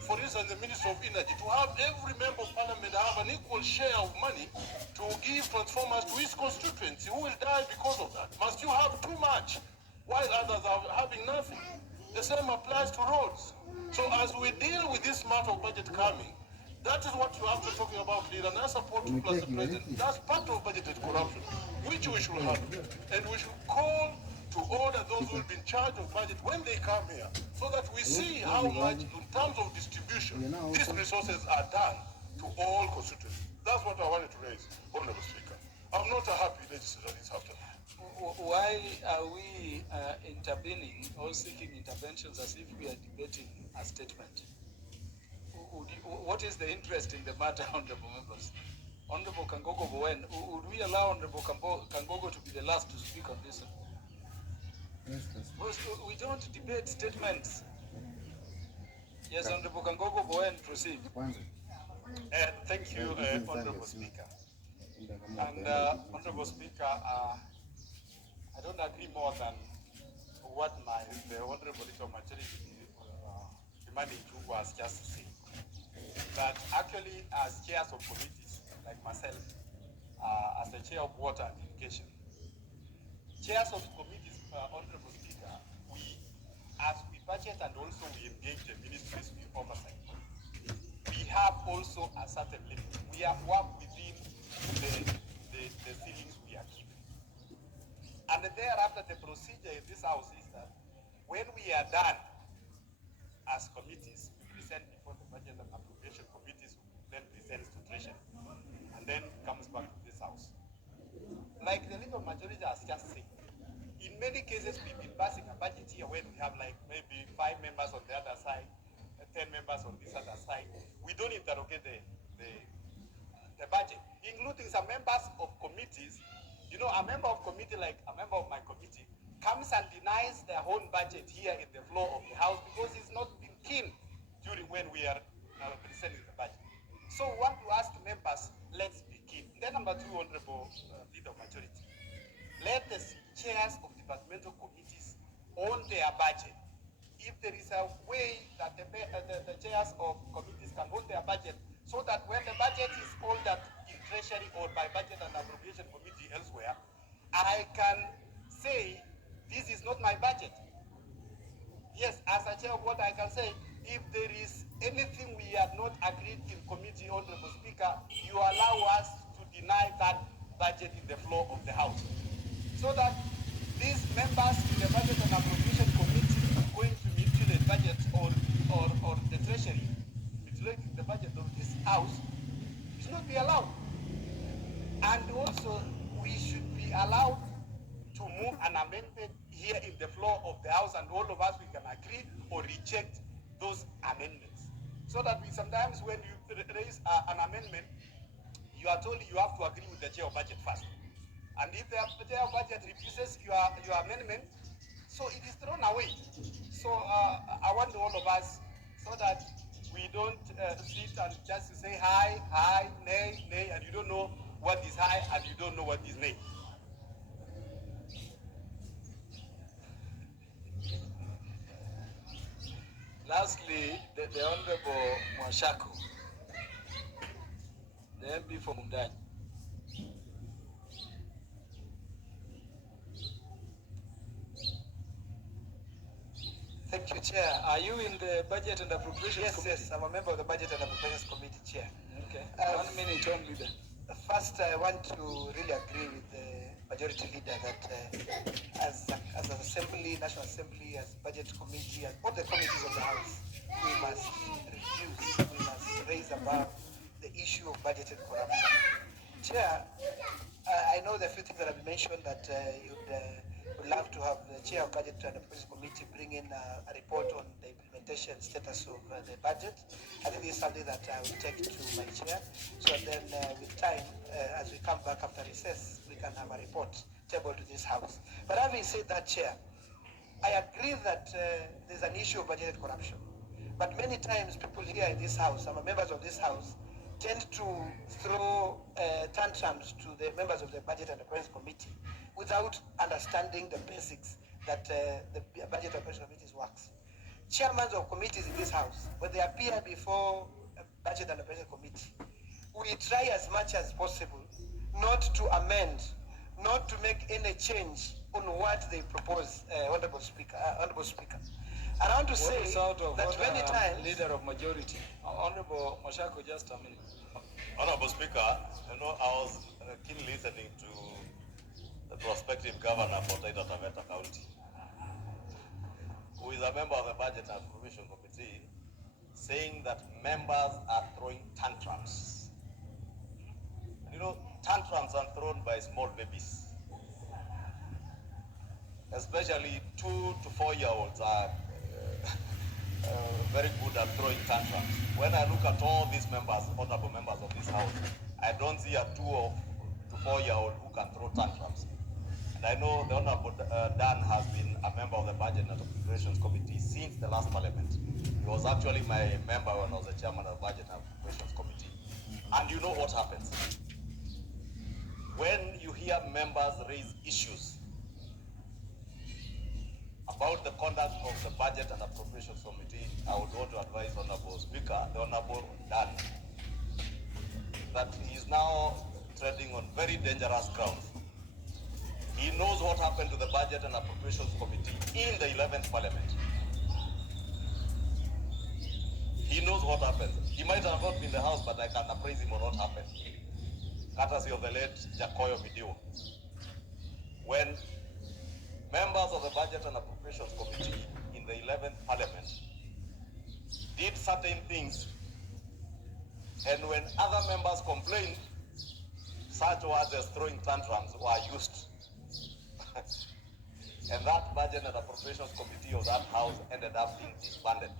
for instance, the Minister of Energy to have every member of parliament have an equal share of money to give transformers to his constituency. Who will die because of that? Must you have too much while others are having nothing? The same applies to roads. So as we deal with this matter of budget coming, that is what you have to talking about, leader. And I support you plus the president. That's part of budgeted corruption, which we should have. And we should call to order those who will be in charge of budget when they come here, so that we see how much, in terms of distribution, these resources are done to all constituencies. That's what I wanted to raise, Honorable Speaker. I'm not a happy legislator this afternoon. Why are we intervening or seeking interventions as if we are debating a statement? What is the interest in the matter, Honorable members? Honorable Kangogo Bowen, would we allow Honorable Kangogo to be the last to speak on this? We don't debate statements. Yes, Honorable Kangogo Bowen, proceed. Thank you, Honorable Speaker. And Honorable Speaker, I don't agree more than what the Honorable Leader of Majority, Imani Ichung'wah, has just said. That actually, as chairs of committees, like myself, as the chair of water and education, chairs of committees, Honorable Speaker, as we budget and also we engage the ministries we oversight, we have also a certain limit. We have worked within the ceilings we are given. And thereafter, the procedure in this house is that when we are done as committees, we present before the budget and appropriation committees, then presents to Treasury, and then comes back to this house. Like the legal majority has just said, in many cases we've been passing a budget here when we have like maybe 5 members on the other side, 10 members on this other side. We don't interrogate the budget, including some members of committees. You know, a member of committee, like a member of my committee, comes and denies their own budget here in the floor of the house because he's not been keen during when we are presenting the budget. So we want to ask members, let's be keen. Then number 2, Honorable Leader of Majority, let the chairs of departmental committees own their budget. If there is a way that the chairs of committees can own their budget, so that when the budget is ordered in Treasury or by Budget and Appropriation Committee elsewhere, I can say, this is not my budget. Yes, as a chair of what I can say, if there is anything we have not agreed in committee, Honorable Speaker, you allow us to deny that budget in the floor of the House. So that these members in the Budget and Appropriation Committee going to mutilate budget or the Treasury, mutilating the budget of this House, should not be allowed. And also, we should be allowed to move an amendment here in the floor of the House, and all of us, we can agree or reject those amendments. So that we sometimes, when you raise an amendment, you are told you have to agree with the chair of budget first. And if the chair of budget refuses your amendment, so it is thrown away. So I want all of us, so that we don't sit and just say hi, nay, nay, and you don't know what is hi and you don't know what is nay. Lastly, the Honorable Mwashako, the MP for Mundani. Thank you, Chair. Are you in the Budget and Appropriations Committee? Yes, I'm a member of the Budget and Appropriations Committee, Chair. Okay. 1 minute only then. First, I want to really agree with the majority leader that as an Assembly, National Assembly, as Budget Committee, and all the committees of the House, we must raise above the issue of budgeted corruption. Chair, I know there are a few things that have been mentioned that would love to have the Chair of Budget and Appropriations Committee bring in a report on the implementation status of the budget. I think this is something that I will take to my Chair, so then with time, as we come back after recess, we can have a report tabled to this House. But having said that, Chair, I agree that there's an issue of budgeted corruption. But many times people here in this House, some members of this House, tend to throw tantrums to the members of the Budget and Appropriations Committee without understanding the basics that the Budget and Appropriations Committee works. Chairmen of committees in this House, when they appear before Budget and Appropriations Committee, we try as much as possible not to amend, not to make any change on what they propose, Honorable Speaker. And I want to say that many times... Leader of majority. Honorable Mwashako, just a minute. Honorable Speaker, I was keenly listening to the prospective governor for Taita Taveta County, who is a member of the Budget and Appropriation Committee, saying that members are throwing tantrums. You know, tantrums are thrown by small babies. Especially 2 to 4-year-olds are very good at throwing tantrums. When I look at all these members, honorable members of this House, I don't see a 2 to 4-year-old who can throw tantrums. And I know the Honorable Dan has been a member of the Budget and Appropriations Committee since the last Parliament. He was actually my member when I was the chairman of the Budget and Appropriations Committee. And you know what happens. When you hear members raise issues about the conduct of the Budget and Appropriations Committee, I would want to advise Honorable Speaker, the Honorable Dan, that he is now treading on very dangerous ground. He knows what happened to the Budget and Appropriations Committee in the 11th Parliament. He knows what happened. He might have not been in the House, but I can appraise him on what happened, courtesy of the late Jacoyo Midio. When members of the Budget and Appropriations Committee in the 11th Parliament did certain things, and when other members complained, such words as throwing tantrums were used. And that Budget and Appropriations Committee of that House ended up being disbanded.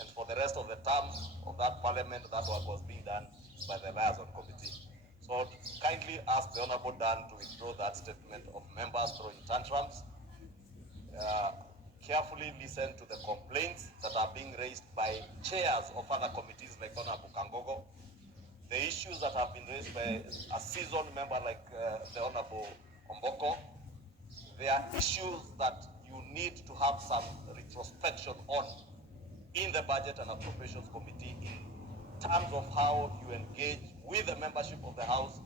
And for the rest of the term of that Parliament, that work was being done by the liaison committee. So kindly ask the Honorable Dan to withdraw that statement of members throwing tantrums. Carefully listen to the complaints that are being raised by chairs of other committees like Honorable Kangogo, the issues that have been raised by a seasoned member like the Honorable Omboko. There are issues that you need to have some retrospection on in the Budget and Appropriations Committee in terms of how you engage with the membership of the House,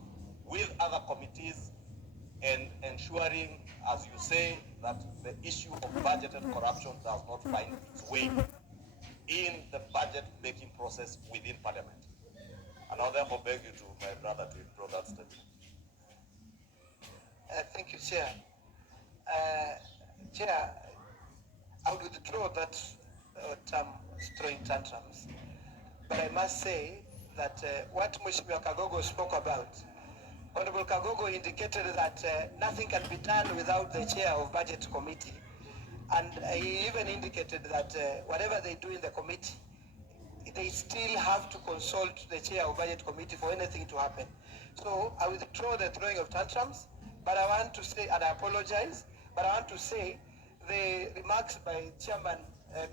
with other committees, and ensuring, as you say, that the issue of budgeted corruption does not find its way in the budget-making process within Parliament. And I'll therefore beg you to, my brother, to withdraw that statement. Thank you, Chair. Chair, I would withdraw that term, throwing tantrums. But I must say that what Mheshimiwa Kagogo spoke about, Honorable Kagogo indicated that nothing can be done without the chair of Budget Committee. And he even indicated that whatever they do in the committee, they still have to consult the chair of Budget Committee for anything to happen. So I withdraw the throwing of tantrums, But I want to say, and I apologize, but I want to say the remarks by Chairman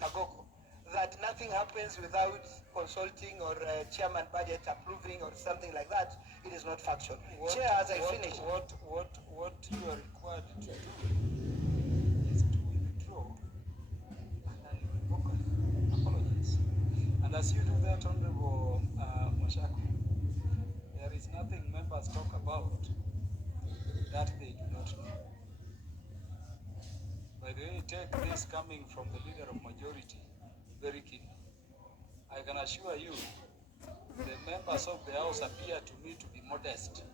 Kagoko, that nothing happens without consulting or Chairman Budget approving or something like that, it is not factual. Chair, as I finish. What you are required to do is to withdraw and unequivocally apologize. And as you do that, Honorable Mashako, there is nothing members talk about that they do not know. By the way, take this coming from the leader of majority very keenly. I can assure you, the members of the House appear to me to be modest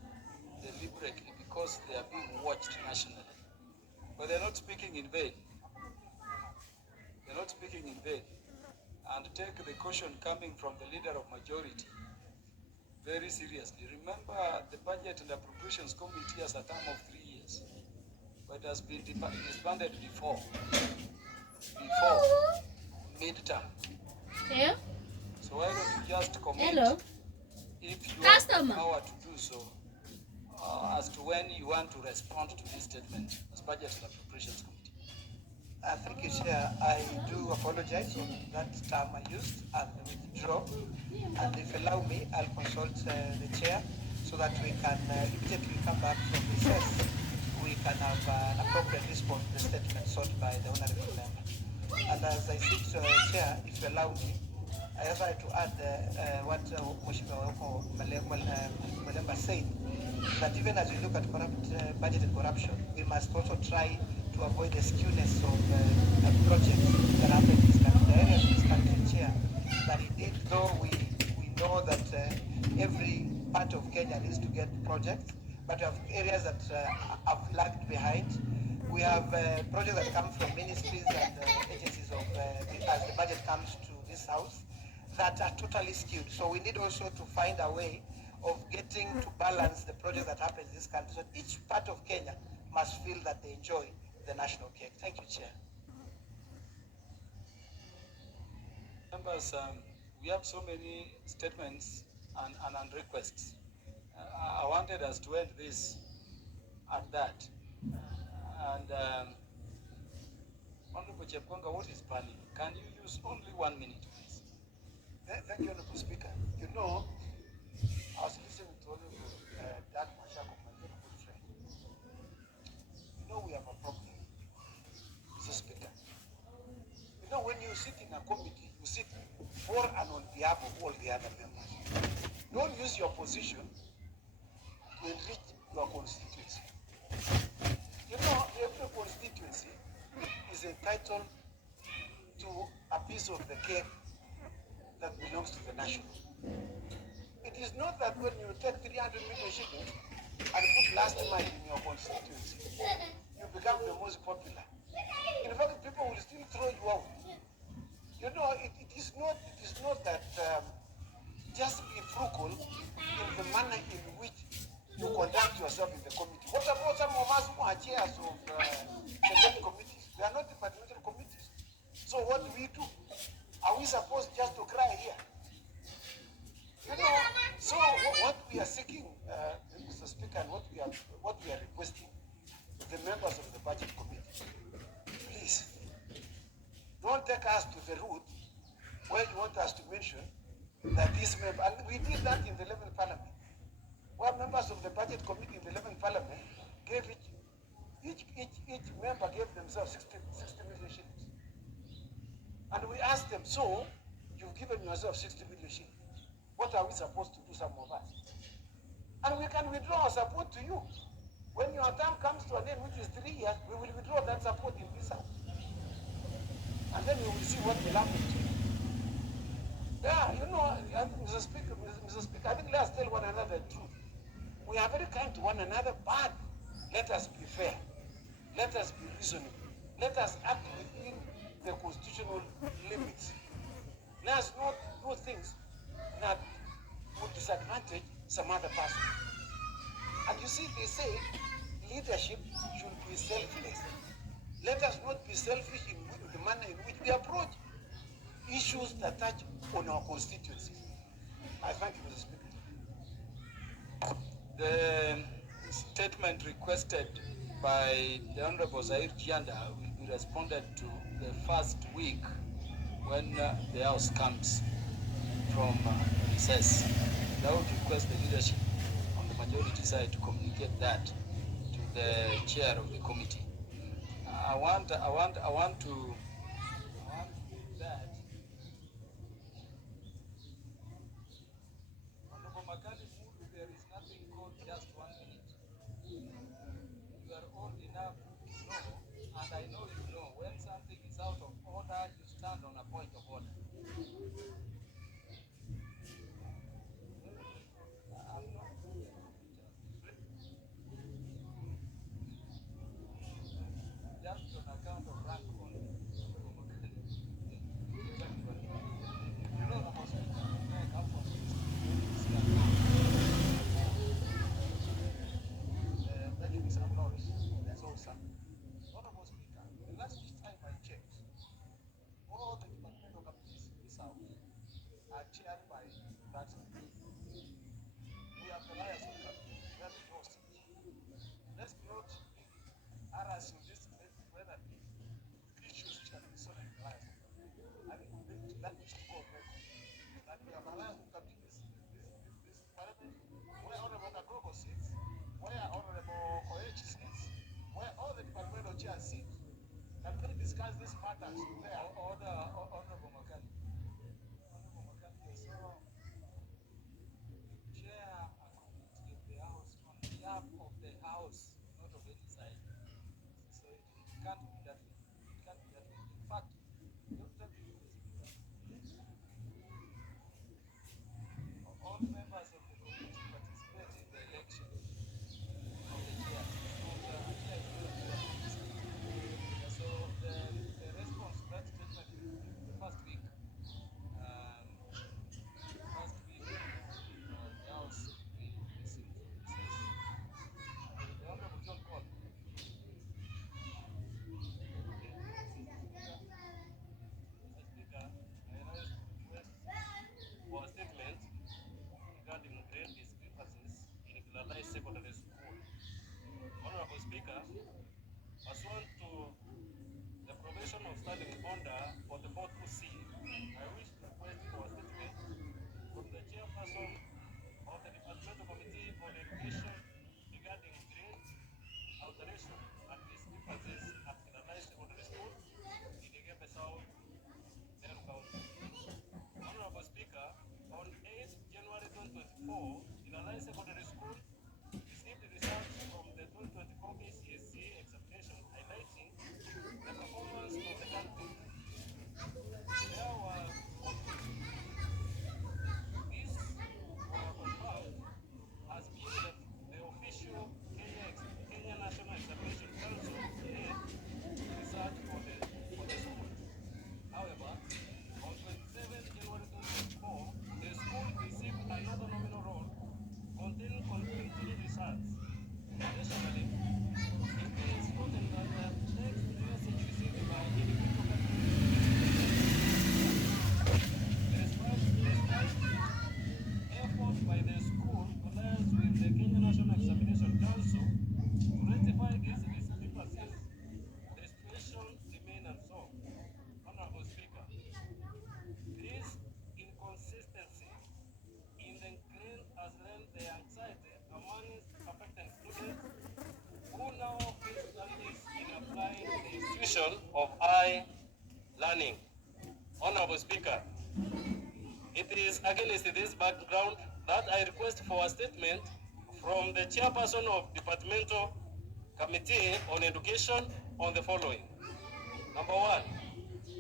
deliberately because they are being watched nationally. But they're not speaking in vain. They're not speaking in vain. And take the caution coming from the leader of majority very seriously. Remember, the Budget and Appropriations Committee has a term of 3 years, but it has been disbanded before midterm. Yeah. So why don't you just commit, Hello, if you customer, have the power to do so, as to when you want to respond to this statement as Budget and Appropriations Committee. Thank you, Chair. I do apologize on that term I used and withdraw. And if you allow me, I'll consult the Chair so that we can immediately come back from recess. We can have an appropriate response to the statement sought by the Honourable Member. And as I sit, Chair, if you allow me, I have to add what Mheshimiwa Malemba said, that even as we look at budget and corruption, we must also try to avoid the skewness of projects that happen in this country. The areas in this country, Chair, that indeed, though we know that every part of Kenya needs to get projects, but we have areas that have lagged behind. We have projects that come from ministries and agencies of, as the budget comes to this house, that are totally skewed. So we need also to find a way of getting to balance the projects that happen in this country. So each part of Kenya must feel that they enjoy the national cake. Thank you, Chair. Members, we have so many statements and requests. I wanted us to end this at that. And Honorable Chepkonga, what is burning? Can you use only 1 minute, please? Thank you, Honorable Speaker. You know, I was listening to Honorable Dan Mashako, my very good friend. You know, we have a problem. Mr. Speaker, you know, when you sit in a committee, you sit for and on behalf of all the other members. Don't use your position to enrich your constituency. You know, every constituency is entitled to a piece of the cake that belongs to the national. It is not that when you take 300 million shillings and put last mile in your constituency, you become the most popular. In fact, people will still throw you out. You know, it is not that just be frugal in the manner in which you conduct yourself in the committee. What about some of us who are chairs of select committees? They are not the parliamentary committees. So what do we do? Are we supposed just to cry here? You know, so what we are seeking, Mr. Speaker, and what we are requesting, the members of the budget committee, please, don't take us to the route where you want us to mention that this member, and we did that in the 11th Parliament, where members of the budget committee in the 11th Parliament gave each member gave themselves 60 million shillings. And we asked them, so you've given yourself 60 million shillings. What are we supposed to do, some of us? And we can withdraw our support to you. When your term comes to an end, which is 3 years, we will withdraw that support in this house. And then we will see what will happen to you. Yeah, you know, Mr. Speaker, I think let's tell one another the truth. We are very kind to one another, but let us be fair. Let us be reasonable. Let us act within the constitutional limits. Let us not do things that would disadvantage some other person. And you see, they say leadership should be selfless. Let us not be selfish in the manner in which we approach issues that touch on our constituencies. I thank you, Mr. Speaker. The statement requested by the Honorable Zair Jianda will be responded to the first week when the House comes from recess. I would request the leadership on the majority side to communicate that to the chair of the committee. I want that. Honorable Makali Mulu, there is nothing called just 1 minute. You are old enough to know, and I know you know, when something is out of order, you stand on a point of order. Just on account of rank only. You know, the hospital, I come from making some noise. That's all, sir. Honorable Speaker, the last time I checked, all the departmental committees in this house are chaired by that. We have the liars of committee, we have the host. Let's not harass you this whether issues which can be solved in the liars of committee. I think that should go on record. That we have alliance of committee this parliament, where Honorable Kagogo sits, where Honorable Koech sits, where all the departmental chairs sit. Can we discuss these matters there? Honorable Makali. Honorable Makali, you're so chair a committee of the House on behalf of the House, not of any side. So it can't be that way. It can't be that way. In fact, Dr. all members of the committee participate in the election of the chair. So the response to that statement will be the first week. The House will listen from recess. The Honorable John Paul. Speaker, I rise to request for a statement regarding grade discrepancies in Kilalai Secondary School. Honorable Speaker, pursuant to the provision of Standing Order 44-2C, I wish to request for a statement from the chairperson of the Departmental Committee on Education regarding grade alteration and discrepancies at Kilalai Secondary School in Igembe South, Meru County. Honorable Speaker, on 8 January 2024, Kilalai Secondary School received the results from the 2024 KCSE examination highlighting the performance of the candidate. There were these were confirmed as being the official Kenya National Examination Council research for the school. However, on 27 January 2024, the school received another nominal roll containing conflicting results. Additionally, it is noted that the text message received by individual despite effort by the school to liaise with the Kenya National Examination Council to rectify these discrepancies, the situation remains unsolved. Honorable Speaker, this inconsistency in the grade has led the anxiety among affected students who now face challenges in applying the institution of high learning. Honorable Speaker, it is against this background that I request for a statement from the chairperson of Departmental Committee on Education on the following. Number one,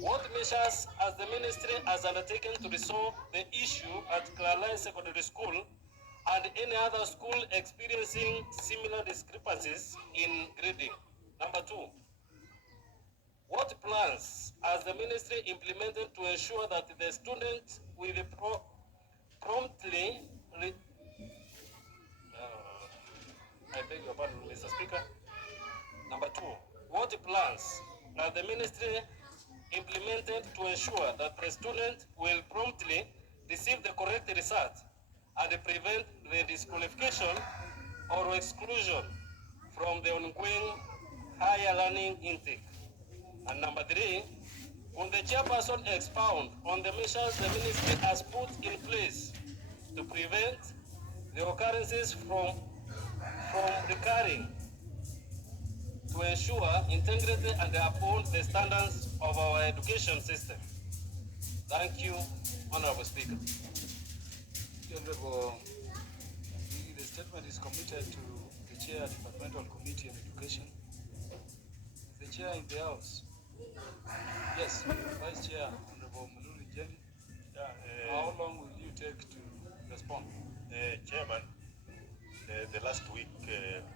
what measures has the ministry has undertaken to resolve the issue at Kilalai Secondary School and any other school experiencing similar discrepancies in grading? Number two, what plans has the ministry implemented to ensure that the students will promptly I beg your pardon, Mr. Speaker. Number two, what plans has the ministry implemented to ensure that the student will promptly receive the correct result and prevent the disqualification or exclusion from the ongoing higher learning intake. And number 3, will the chairperson expound on the measures the ministry has put in place to prevent the occurrences from recurring, to ensure integrity and uphold the standards of our education system? Thank you, Honorable Speaker. Honorable, the statement is committed to the Chair, Departmental Committee on Education. The Chair in the House. Yes, Vice Chair, Honorable Maluri Jenny. How long will you take to respond? Chairman, the last week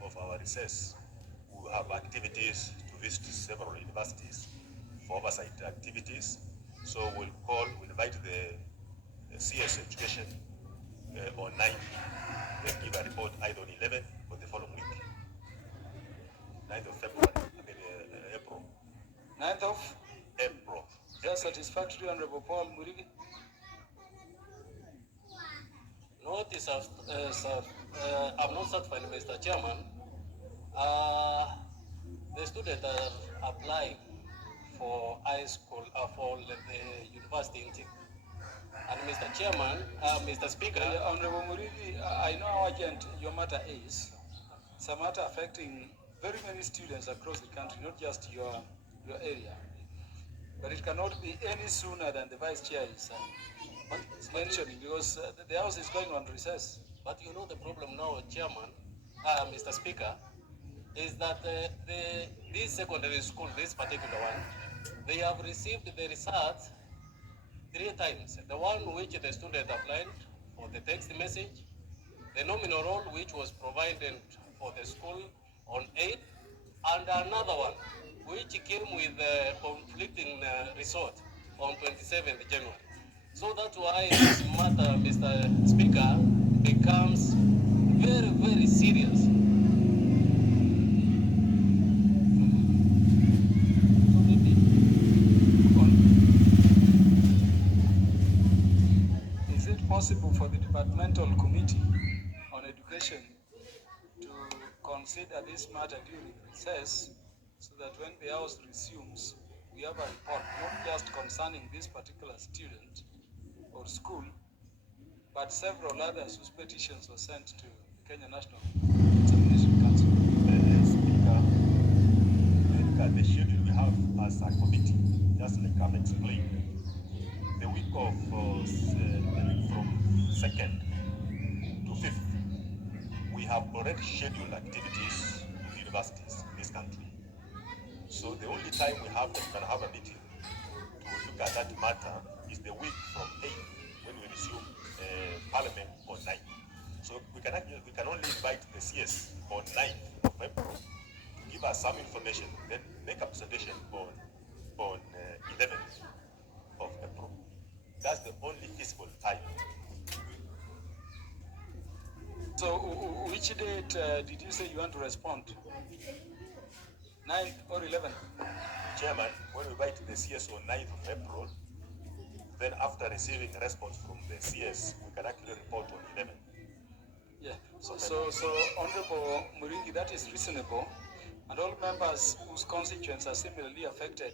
of our recess, we have activities to visit several universities for oversight activities. So we'll invite the CS Education on 9. They'll give a report either on 11 or the following week. 9th of February, April. 9th of April. Is that satisfactory, Honorable Paul Murigi? Notice, I'm not satisfied, Mr. Chairman. The students are applying for high school, for the university intake. And Mr. Chairman, Mr. Speaker. Honorable Murigi, I know how urgent your matter is. It's a matter affecting very many students across the country, not just your area. But it cannot be any sooner than the Vice Chair is mentioning, because the House is going on recess. But you know the problem now, Chairman, Mr. Speaker, is that this secondary school, this particular one, they have received the result 3 times. The one which the student applied for the text message, the nominal roll which was provided for the school on 8th, and another one which came with conflicting result on 27th January. So that's why this matter, Mr. Speaker, becomes very, very serious. Is it possible for the Departmental Committee on Education to consider this matter during recess, so that when the House resumes, we have a report not just concerning this particular student or school, but several others whose petitions were sent to the Kenya National Examination Council? Speaker, the schedule we have as a committee, just like I've explained, the week of from 2nd to 5th, we have already scheduled activities with universities in this country. So the only time we have that we can have a meeting to look at that matter is the week from 8th, when we resume Parliament on 9th. So we can only invite the CS on 9th of April to give us some information, then make a presentation on 11th of April. That's the only feasible time. So which date did you say you want to respond? 9th or 11th? Chairman, when we invite the CS on 9th of April, then after receiving a response from the CS, we can actually report on 11th. Yeah, so Honorable Muringi, that is reasonable, and all members whose constituents are similarly affected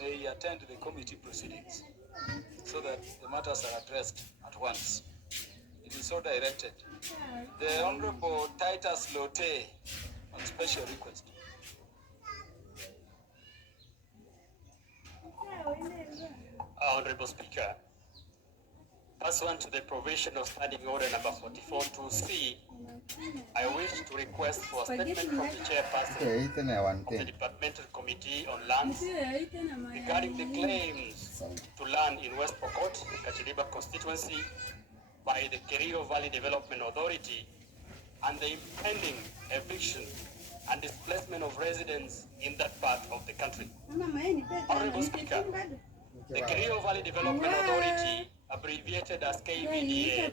may attend the committee proceedings, so that the matters are addressed at once. It is so directed. The Honorable Titus Lote on special request. Honorable Speaker, pursuant to the provision of Standing Order number 44-2C, I wish to request for a statement from the chairperson of the Departmental Committee on Lands regarding the claims to land in West Pokot, Kachiliba constituency, by the Kerio Valley Development Authority, and the impending eviction and displacement of residents in that part of the country. Honorable Speaker, the Kerio Valley Development Authority, abbreviated as KVDA,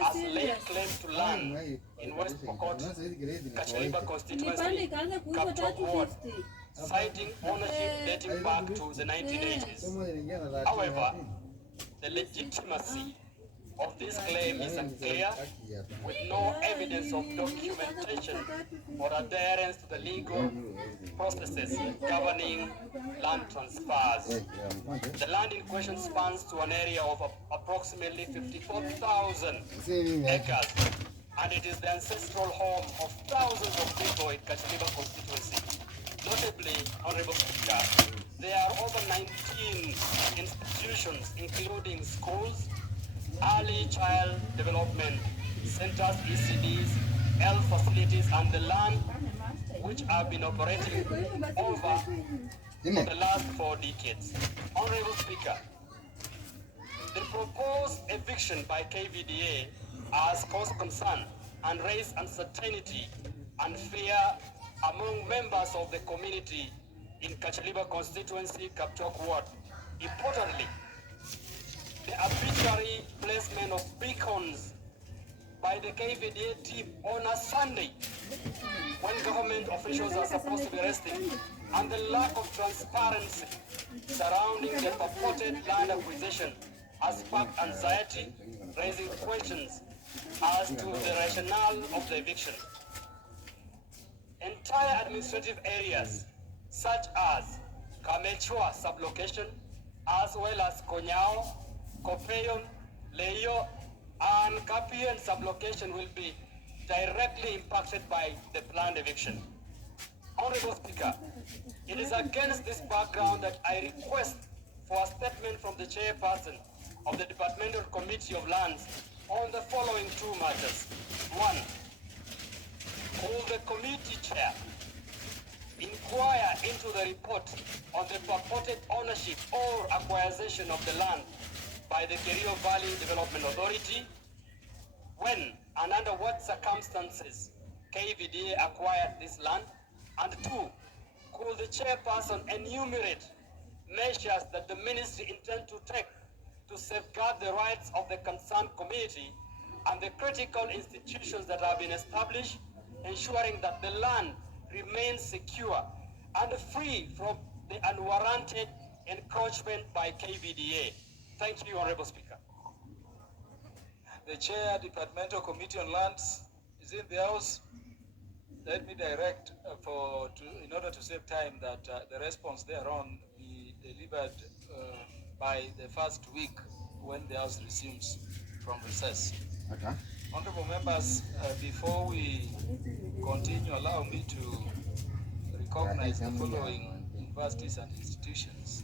has laid claim to land in West Pokot, Kachaliba constituency, Kapchok Ward, citing ownership dating back to the 1980s. However, the legitimacy of this claim is unclear, with no evidence of documentation or adherence to the legal processes governing land transfers. The land in question spans to an area of approximately 54,000 acres, and it is the ancestral home of thousands of people in Kachaliba constituency. Notably, Honorable Speaker, there are over 19 institutions, including schools, early child development centers, ECDs, health facilities, and the land which have been operating over for the last 4 decades. Honorable Speaker, the proposed eviction by KVDA has caused concern and raised uncertainty and fear among members of the community in Kachaliba constituency, Kapchok ward. Importantly, the arbitrary placement of beacons by the KVDA team on a Sunday when government officials are supposed to be resting, and the lack of transparency surrounding the purported land acquisition has sparked anxiety, raising questions as to the rationale of the eviction. Entire administrative areas such as Kamechua sublocation, as well as Konyao, Kopeyon, Leyo, and Kapien sublocation will be directly impacted by the planned eviction. Honorable Speaker, it is against this background that I request for a statement from the chairperson of the Departmental Committee of Lands on the following 2 matters. 1, will the committee chair inquire into the report on the purported ownership or acquisition of the land by the Kerio Valley Development Authority? When and under what circumstances KVDA acquired this land? And 2, could the chairperson enumerate measures that the ministry intend to take to safeguard the rights of the concerned community and the critical institutions that have been established, ensuring that the land remains secure and free from the unwarranted encroachment by KVDA? Thank you, Honorable Speaker. The Chair, Departmental Committee on Lands is in the House. Let me direct in order to save time, that the response thereon be delivered by the first week when the House resumes from recess. Okay. Honorable members, before we continue, allow me to recognize the following universities and institutions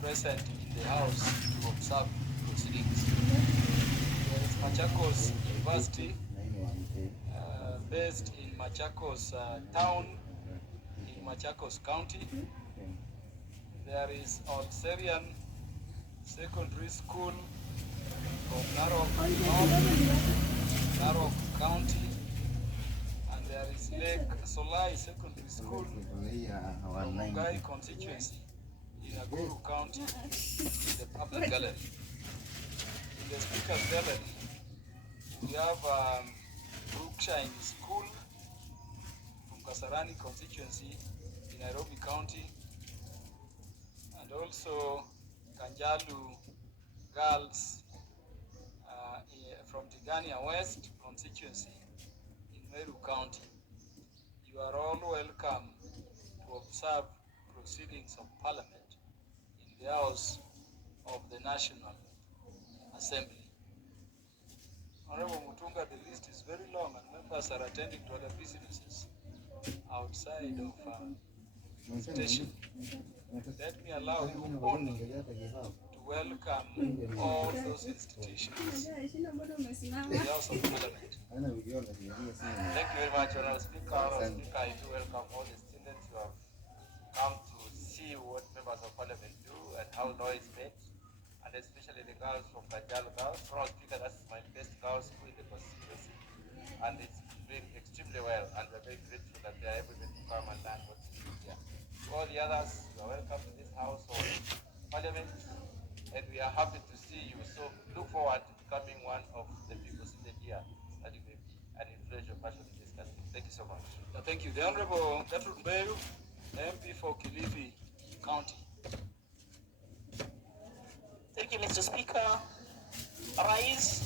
present in the House to observe proceedings. There is Machakos University, based in Machakos town, in Machakos County. There is Olserian Secondary School from Narok County, and there is Lake Solai Secondary School from Mungai constituency in Aguru County, in the public gallery. In the speaker's gallery, we have Brookshine School from Kasarani constituency in Nairobi County, and also Kanjalu Girls from Tigania West constituency in Meru County. You are all welcome to observe proceedings of Parliament in the House of the National Assembly. Honorable Mutunga, the list is very long and members are attending to other businesses outside of the station. Let me allow you only to welcome all those institutions to the House of Parliament. Thank you very much, Honorable Speaker. Honorable Speaker, I do welcome all the students who have come to see what members of Parliament do and how law is made, and especially the girls from Kajal Girls. Honorable Speaker, that's my best girls school in the constituency, and it's doing extremely well, and we're very grateful that they are able to come and learn what is here. To all the others, you are welcome to this House of Parliament, and we are happy to see you. So look forward to becoming one of the people seated here, that you may be an influential person in this country. Thank you so much. Thank you. The Honorable Gertrude Mbeyu, MP for Kilifi County. Thank you, Mr. Speaker. Rais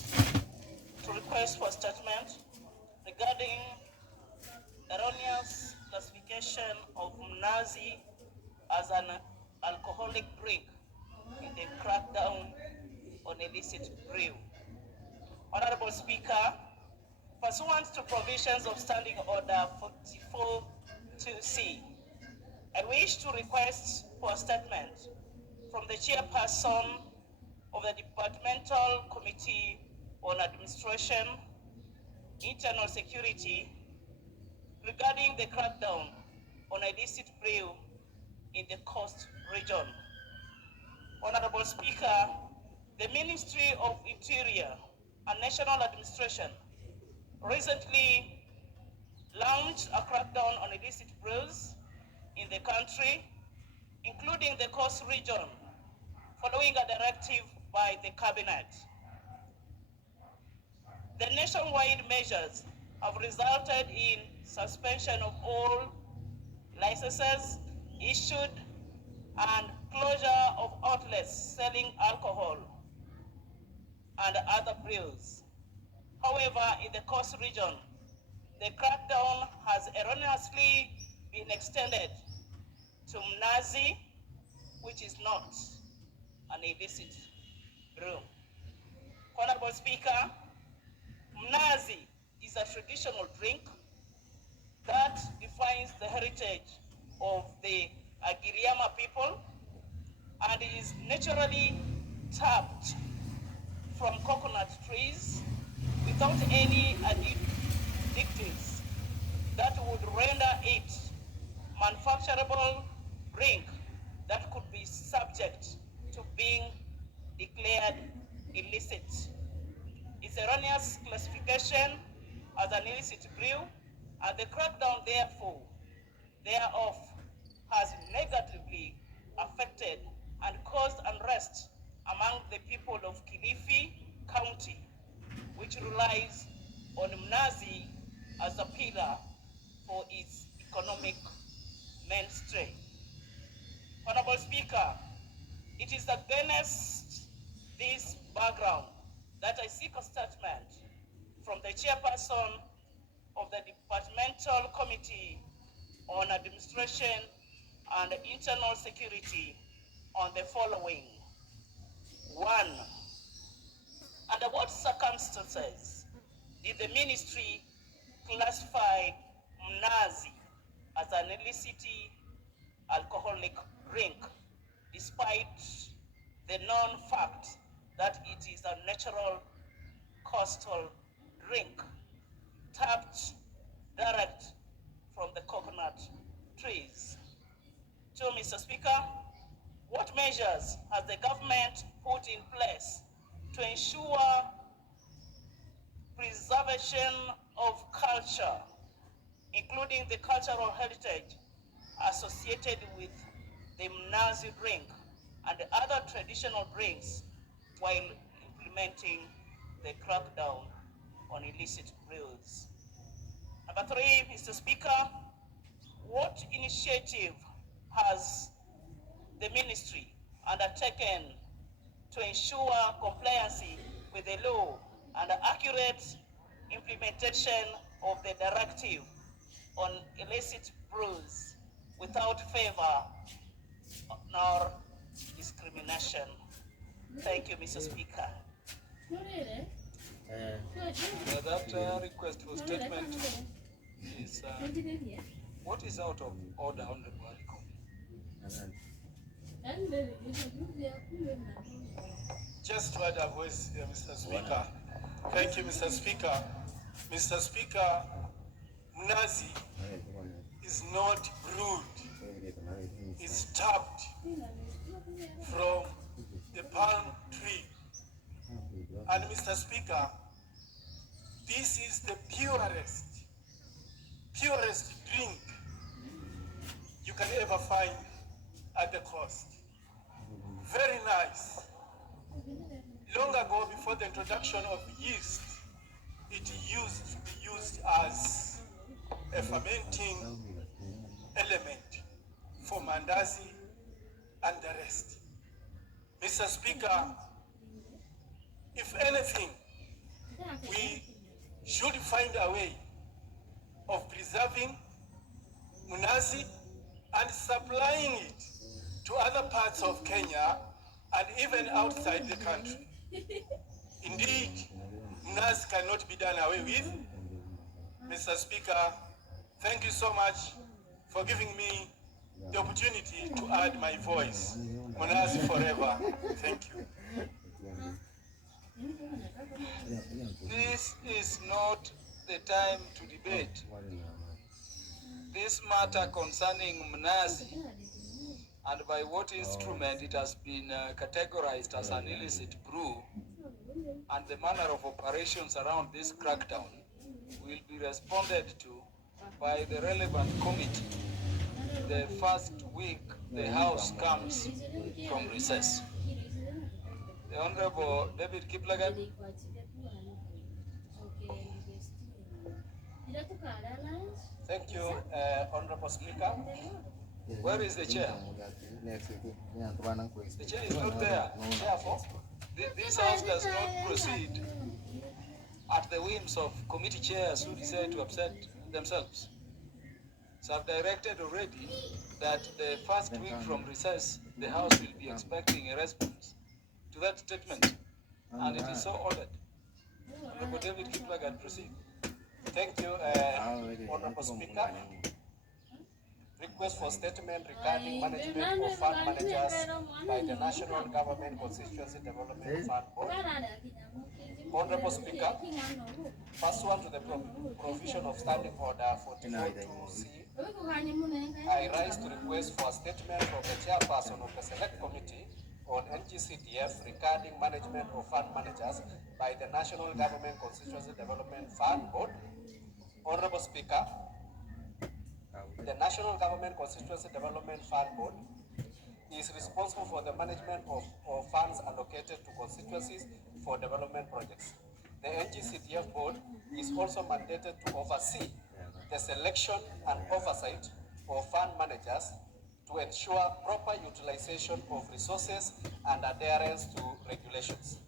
request for statement regarding erroneous classification of Mnazi as an alcoholic drink in the crackdown on illicit brew. Honorable Speaker, pursuant to provisions of Standing Order 44-2C, I wish to request for a statement from the chairperson of the Departmental Committee on Administration, Internal Security, regarding the crackdown on illicit brew in the Coast Region. Honorable Speaker, the Ministry of Interior and National Administration recently launched a crackdown on illicit brews in the country, including the Coast Region, following a directive by the Cabinet. The nationwide measures have resulted in suspension of all licenses issued and closure of outlets selling alcohol and other brews. However, in the Coast Region, the crackdown has erroneously been extended to Mnazi, which is not an illicit brew. Honorable Speaker, Mnazi is a traditional drink that defines the heritage of the Agiriama people and is naturally tapped from coconut trees without any additives that would render it manufacturable drink that could be subject to being declared illicit. Its erroneous classification as an illicit brew and the crackdown thereof has negatively affected and caused unrest among the people of Kilifi County, which relies on Mnazi as a pillar for its economic mainstay. Honorable Speaker, it is against this background that I seek a statement from the chairperson of the Departmental Committee on Administration and Internal Security on the following. 1. Under what circumstances did the ministry classify Mnazi as an illicit alcoholic drink, despite the known fact that it is a natural coastal drink tapped direct from the coconut trees? 2, Mr. Speaker, what measures has the government put in place to ensure preservation of culture, including the cultural heritage associated with the Mnazi drink and other traditional drinks, while implementing the crackdown on illicit brews? Number 3, Mr. Speaker, what initiative has the ministry undertaken to ensure compliance with the law and accurate implementation of the directive on illicit brews without favor nor discrimination? Thank you, Mr. Speaker. That request for statement is what is out of order, Honorable Aliko? Just to add a voice here, Mr. Speaker. Thank you, Mr. Speaker. Mr. Speaker, Mnazi is not brewed. It's tapped from the palm tree. And Mr. Speaker, this is the purest drink you can ever find at the coast. Very nice. Long ago, before the introduction of yeast, it used to be used as a fermenting element for mandazi and the rest. Mr. Speaker, if anything, we should find a way of preserving mnazi and supplying it to other parts of Kenya and even outside the country. Indeed, mnazi cannot be done away with. Mr. Speaker, thank you so much for giving me the opportunity to add my voice. Mnazi forever. Thank you. This is not the time to debate. This matter concerning mnazi and by what instrument it has been categorized as an illicit brew and the manner of operations around this crackdown will be responded to by the relevant committee the first week the House comes from recess. The Honorable David Kiplagat. Thank you, Honorable Speaker. Where is the chair? The chair is not there. Therefore, this House does not proceed at the whims of committee chairs who decide to upset themselves. So I've directed already that the first week from recess, the House will be expecting a response to that statement, and it is so ordered. Honorable David Kiplagat, proceed. Thank you, Honorable Speaker. Request for statement regarding management of fund managers by the National Government Constituency Development Fund Board. Honorable Speaker, pursuant to the provision of Standing Order 44.2c, I rise to request for a statement from the chairperson of the Select Committee on NGCDF regarding management of fund managers by the National Government Constituency Development Fund Board. Honorable Speaker, the National Government Constituency Development Fund Board is responsible for the management of funds allocated to constituencies for development projects. The NGCDF Board is also mandated to oversee the selection and oversight of fund managers to ensure proper utilization of resources and adherence to regulations.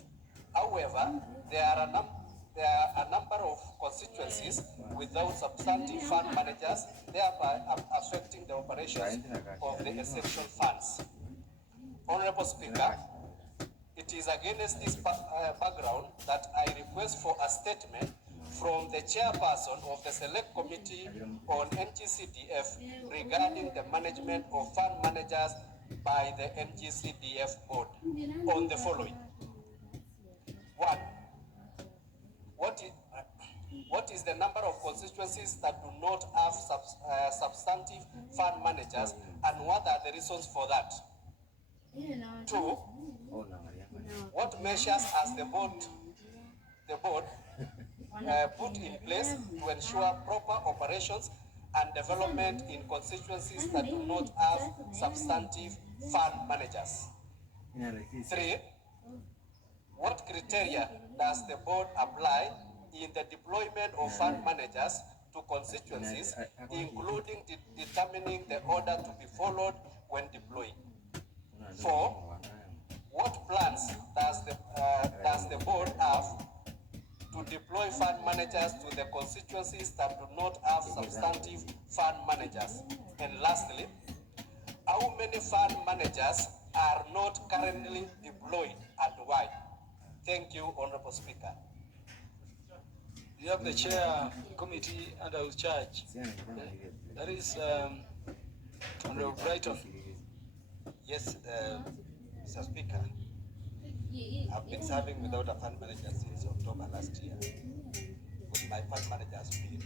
However, there are a number of constituencies without substantive fund managers, thereby affecting the operations of the essential funds. Honorable Speaker, it is against this background that I request for a statement from the chairperson of the Select Committee on NGCDF regarding the management of fund managers by the NGCDF Board on the following. 1. What is the number of constituencies that do not have substantive fund managers, and what are the reasons for that? 2. What measures has the board put in place to ensure proper operations and development in constituencies that do not have substantive fund managers? 3. What criteria does the board apply in the deployment of fund managers to constituencies, including determining the order to be followed when deploying? 4. What plans does the board have to deploy fund managers to the constituencies that do not have substantive fund managers? And lastly, how many fund managers are not currently deployed and why? Thank you, Honorable Speaker. You have the chair committee under whose charge. That is Honorable Brighton. Yes, Mr. Speaker. I've been serving without a fund manager since October last year. With my fund manager's bill.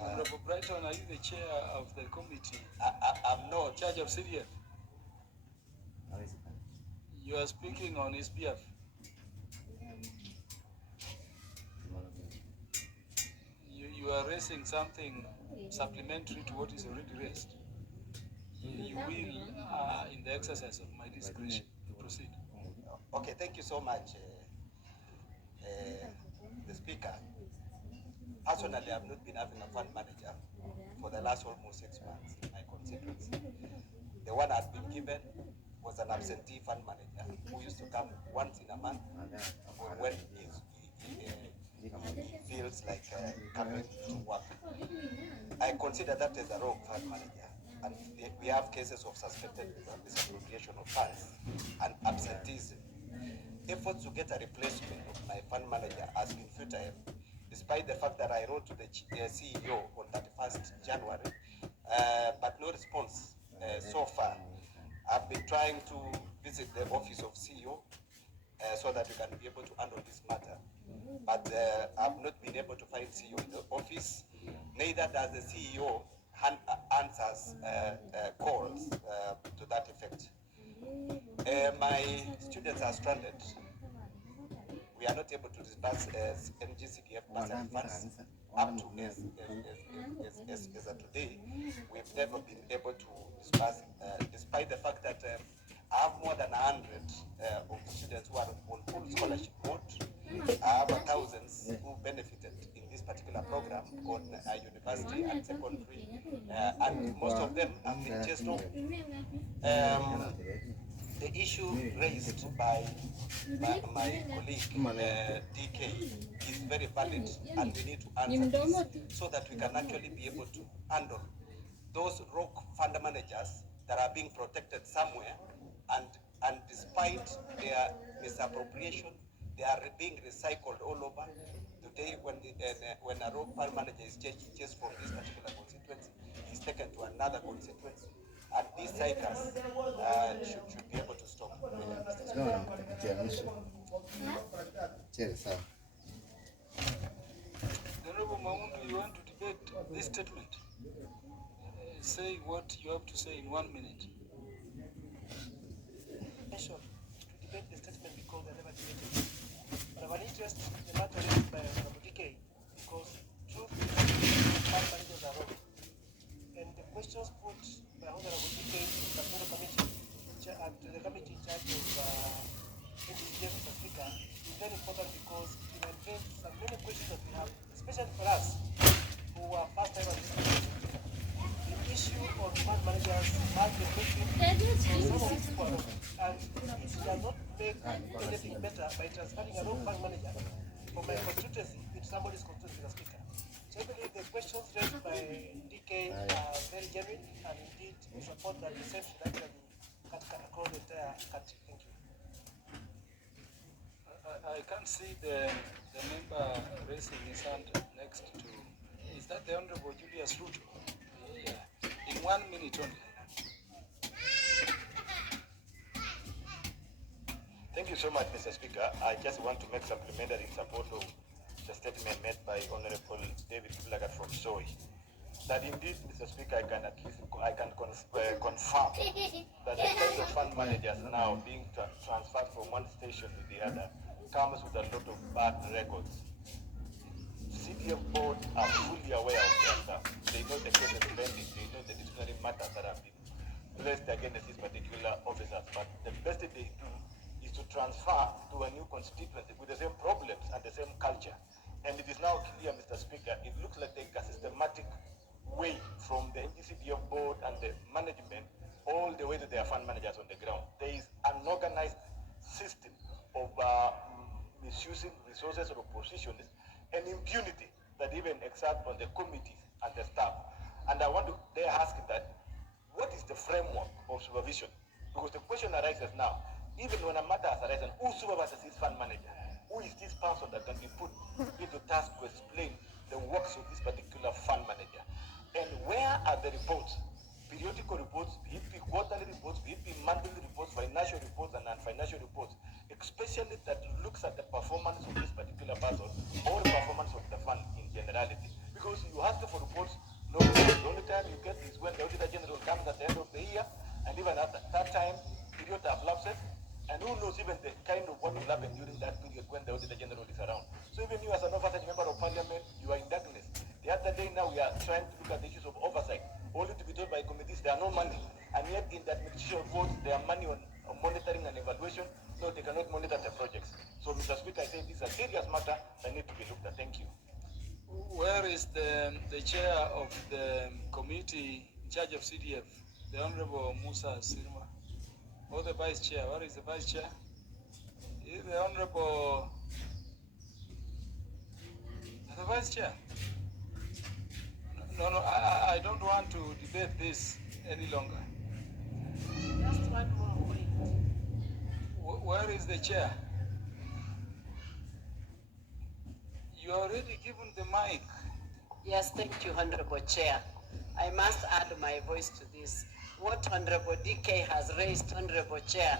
Honorable Brighton, are you the chair of the committee? I'm not. In charge of CDF? You are speaking on his behalf. You are raising something supplementary to what is already raised. You will, in the exercise of my discretion, proceed. Okay, thank you so much, the Speaker. Personally, I've not been having a fund manager for the last almost 6 months in my constituency. The one I'd been given was an absentee fund manager who used to come once in a month when he feels like Harriet to work. I consider that as a rogue fund manager, and we have cases of suspected misappropriation of funds and absenteeism. Efforts to get a replacement of my fund manager has been futile, despite the fact that I wrote to the CEO on 31st January, but no response so far. I've been trying to visit the office of CEO so that we can be able to handle this matter, but I've not been able to find CEO in the office. Neither does the CEO answers calls to that effect. My students are stranded. We are not able to disburse NGCDF bursary funds up to as of today. We've never been able to disburse, despite the fact that I have more than 100 of students who are on full scholarship mode. I have thousands who benefited in this particular program on university and secondary, and most of them have been chased off. The issue raised by my colleague DK is very valid, and we need to answer this so that we can actually be able to handle those rogue fund managers that are being protected somewhere, and despite their misappropriation, they are being recycled all over. Today, when a rogue fund manager is chased from this particular constituency, he's taken to another constituency, and these cycles should be able to stop. Honorable Maundu, you want to debate this statement? Say what you have to say in 1 minute. To debate the statement because I never debated it. But I have an interest in the matter raised by Honorable DK because truth is fund managers are wrong. And the questions put by Honorable DK to the committee and to the committee in charge of NGCDF, Mr. Speaker, is very important because it will address some many questions that we have, especially for us who are first time at this meeting. The issue of fund managers has been making some of these people wrong. And it does not make anything better by transferring a wrong fund manager from my constituency into somebody's constituency, Mr. Speaker. So I believe the questions raised by DK are very genuine, and indeed we support that the same should actually cut across the entire country. Thank you. I can't see the member raising his hand next to. Is that the Honorable Julius Ruto? Yeah. In 1 minute only. Thank you so much, Mr. Speaker. I just want to make supplementary in support of the statement made by Honorable David Blagat from SOI. That indeed, Mr. Speaker, I can confirm that the kind of fund managers now being transferred from one station to the other comes with a lot of bad records. CDF board are fully aware of their stuff. They know the cases pending. They know the disciplinary matters that have been placed against these particular officers. But the best thing they do is to transfer to a new constituency with the same problems and the same culture. And it is now clear, Mr. Speaker, it looks like a systematic way from the NGCDF board and the management all the way to their fund managers on the ground. There is an organized system of misusing resources or positions and impunity that even exert on the committees and the staff. And I want to dare ask that, what is the framework of supervision? Because the question arises now, even when a matter has arisen, who supervises this fund manager? Who is this person that can be put into task to explain the works of this particular fund manager? And where are the reports? Periodical reports, be it quarterly reports, be it monthly reports, financial reports, and non-financial reports, especially that looks at the performance of this particular person or the performance of the fund in generality. Because you ask for reports, no, the only time you get is when the Auditor General comes at the end of the year, and even at that time, period have lapses, and who knows even the kind of what will happen during that period when the Auditor General is around. So even you as an oversight member of Parliament, you are in darkness. The other day now we are trying to look at the issues of oversight, only to be told by committees there are no money, and yet in the administration board there are money on monitoring and evaluation, so they cannot monitor the projects. So Mr. Speaker, I say this is a serious matter that needs to be looked at. Thank you. Where is the chair of the committee in charge of CDF, the Honorable Musa Sirma? Or the vice chair? Where is the vice chair? Is the Honorable the vice chair? No, I don't want to debate this any longer. Just one more point. Where is the chair? You already given the mic. Yes, thank you, Honorable Chair. I must add my voice to this. What Honorable DK has raised, Honorable Chair,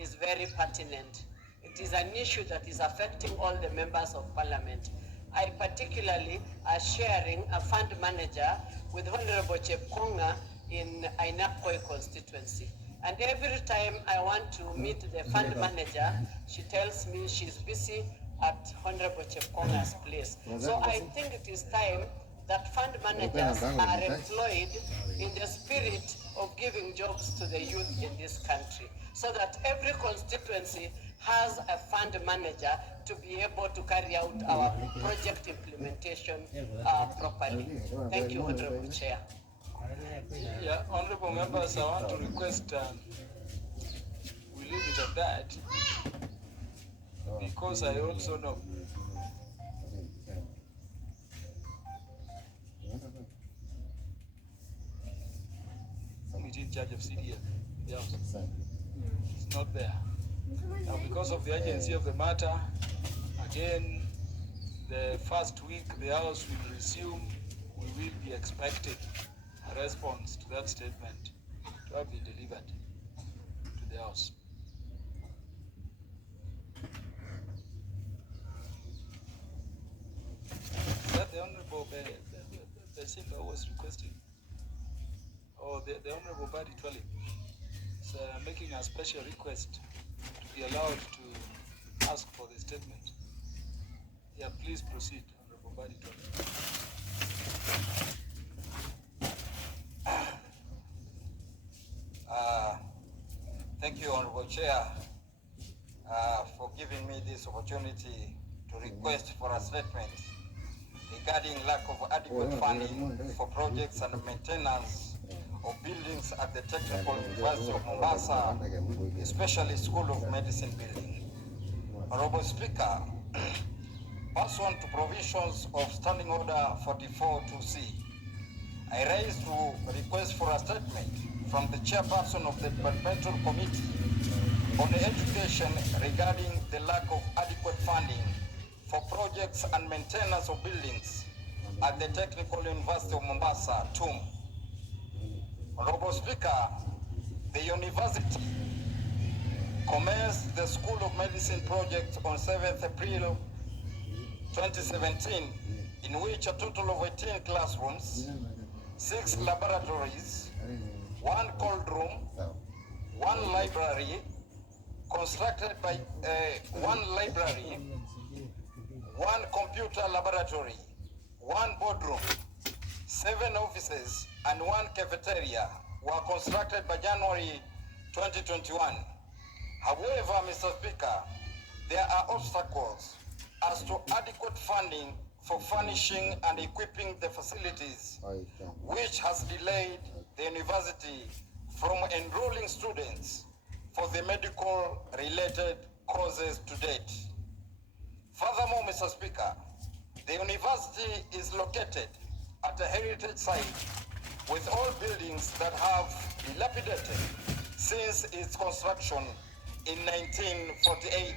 is very pertinent. It is an issue that is affecting all the members of Parliament. I particularly are sharing a fund manager with Honorable Chepkonga in Ainapkoi constituency. And every time I want to meet the fund manager, she tells me she's busy at Honorable Chepkonga's place. So I think it is time that fund managers are employed in the spirit of giving jobs to the youth in this country, so that every constituency has a fund manager to be able to carry out our project implementation properly. Thank you, Honorable Chair. Yeah, honorable members, I want to request we leave it at that, because I also know committee in charge of CDF, the House. It's not there. Now, because of the urgency of the matter, again, the first week the House will resume, we will be expecting a response to that statement to have been delivered to the House. Is that the Honorable Simba was requesting? Or the Honorable Badi Twali is making a special request to be allowed to ask for the statement. Yeah, please proceed, Honorable Badi Twali. Thank you, Honorable Chair, for giving me this opportunity to request for a statement regarding lack of adequate funding for projects and maintenance of buildings at the Technical University of Mombasa, especially School of Medicine building. Honorable Speaker, pursuant to provisions of Standing Order 44-2C, I raised to request for a statement from the chairperson of the Departmental Committee on Education regarding the lack of adequate funding for projects and maintenance of buildings at the Technical University of Mombasa, TUM. Honorable Speaker, the university commenced the School of Medicine project on 7th April 2017, in which a total of 18 classrooms, 6 laboratories, 1 cold room, 1 library, constructed by 1 library, 1 computer laboratory, 1 boardroom, 7 offices, and 1 cafeteria were constructed by January 2021. However, Mr. Speaker, there are obstacles as to adequate funding for furnishing and equipping the facilities, which has delayed the university from enrolling students for the medical-related courses to date. Furthermore, Mr. Speaker, the university is located at a heritage site with all buildings that have dilapidated since its construction in 1948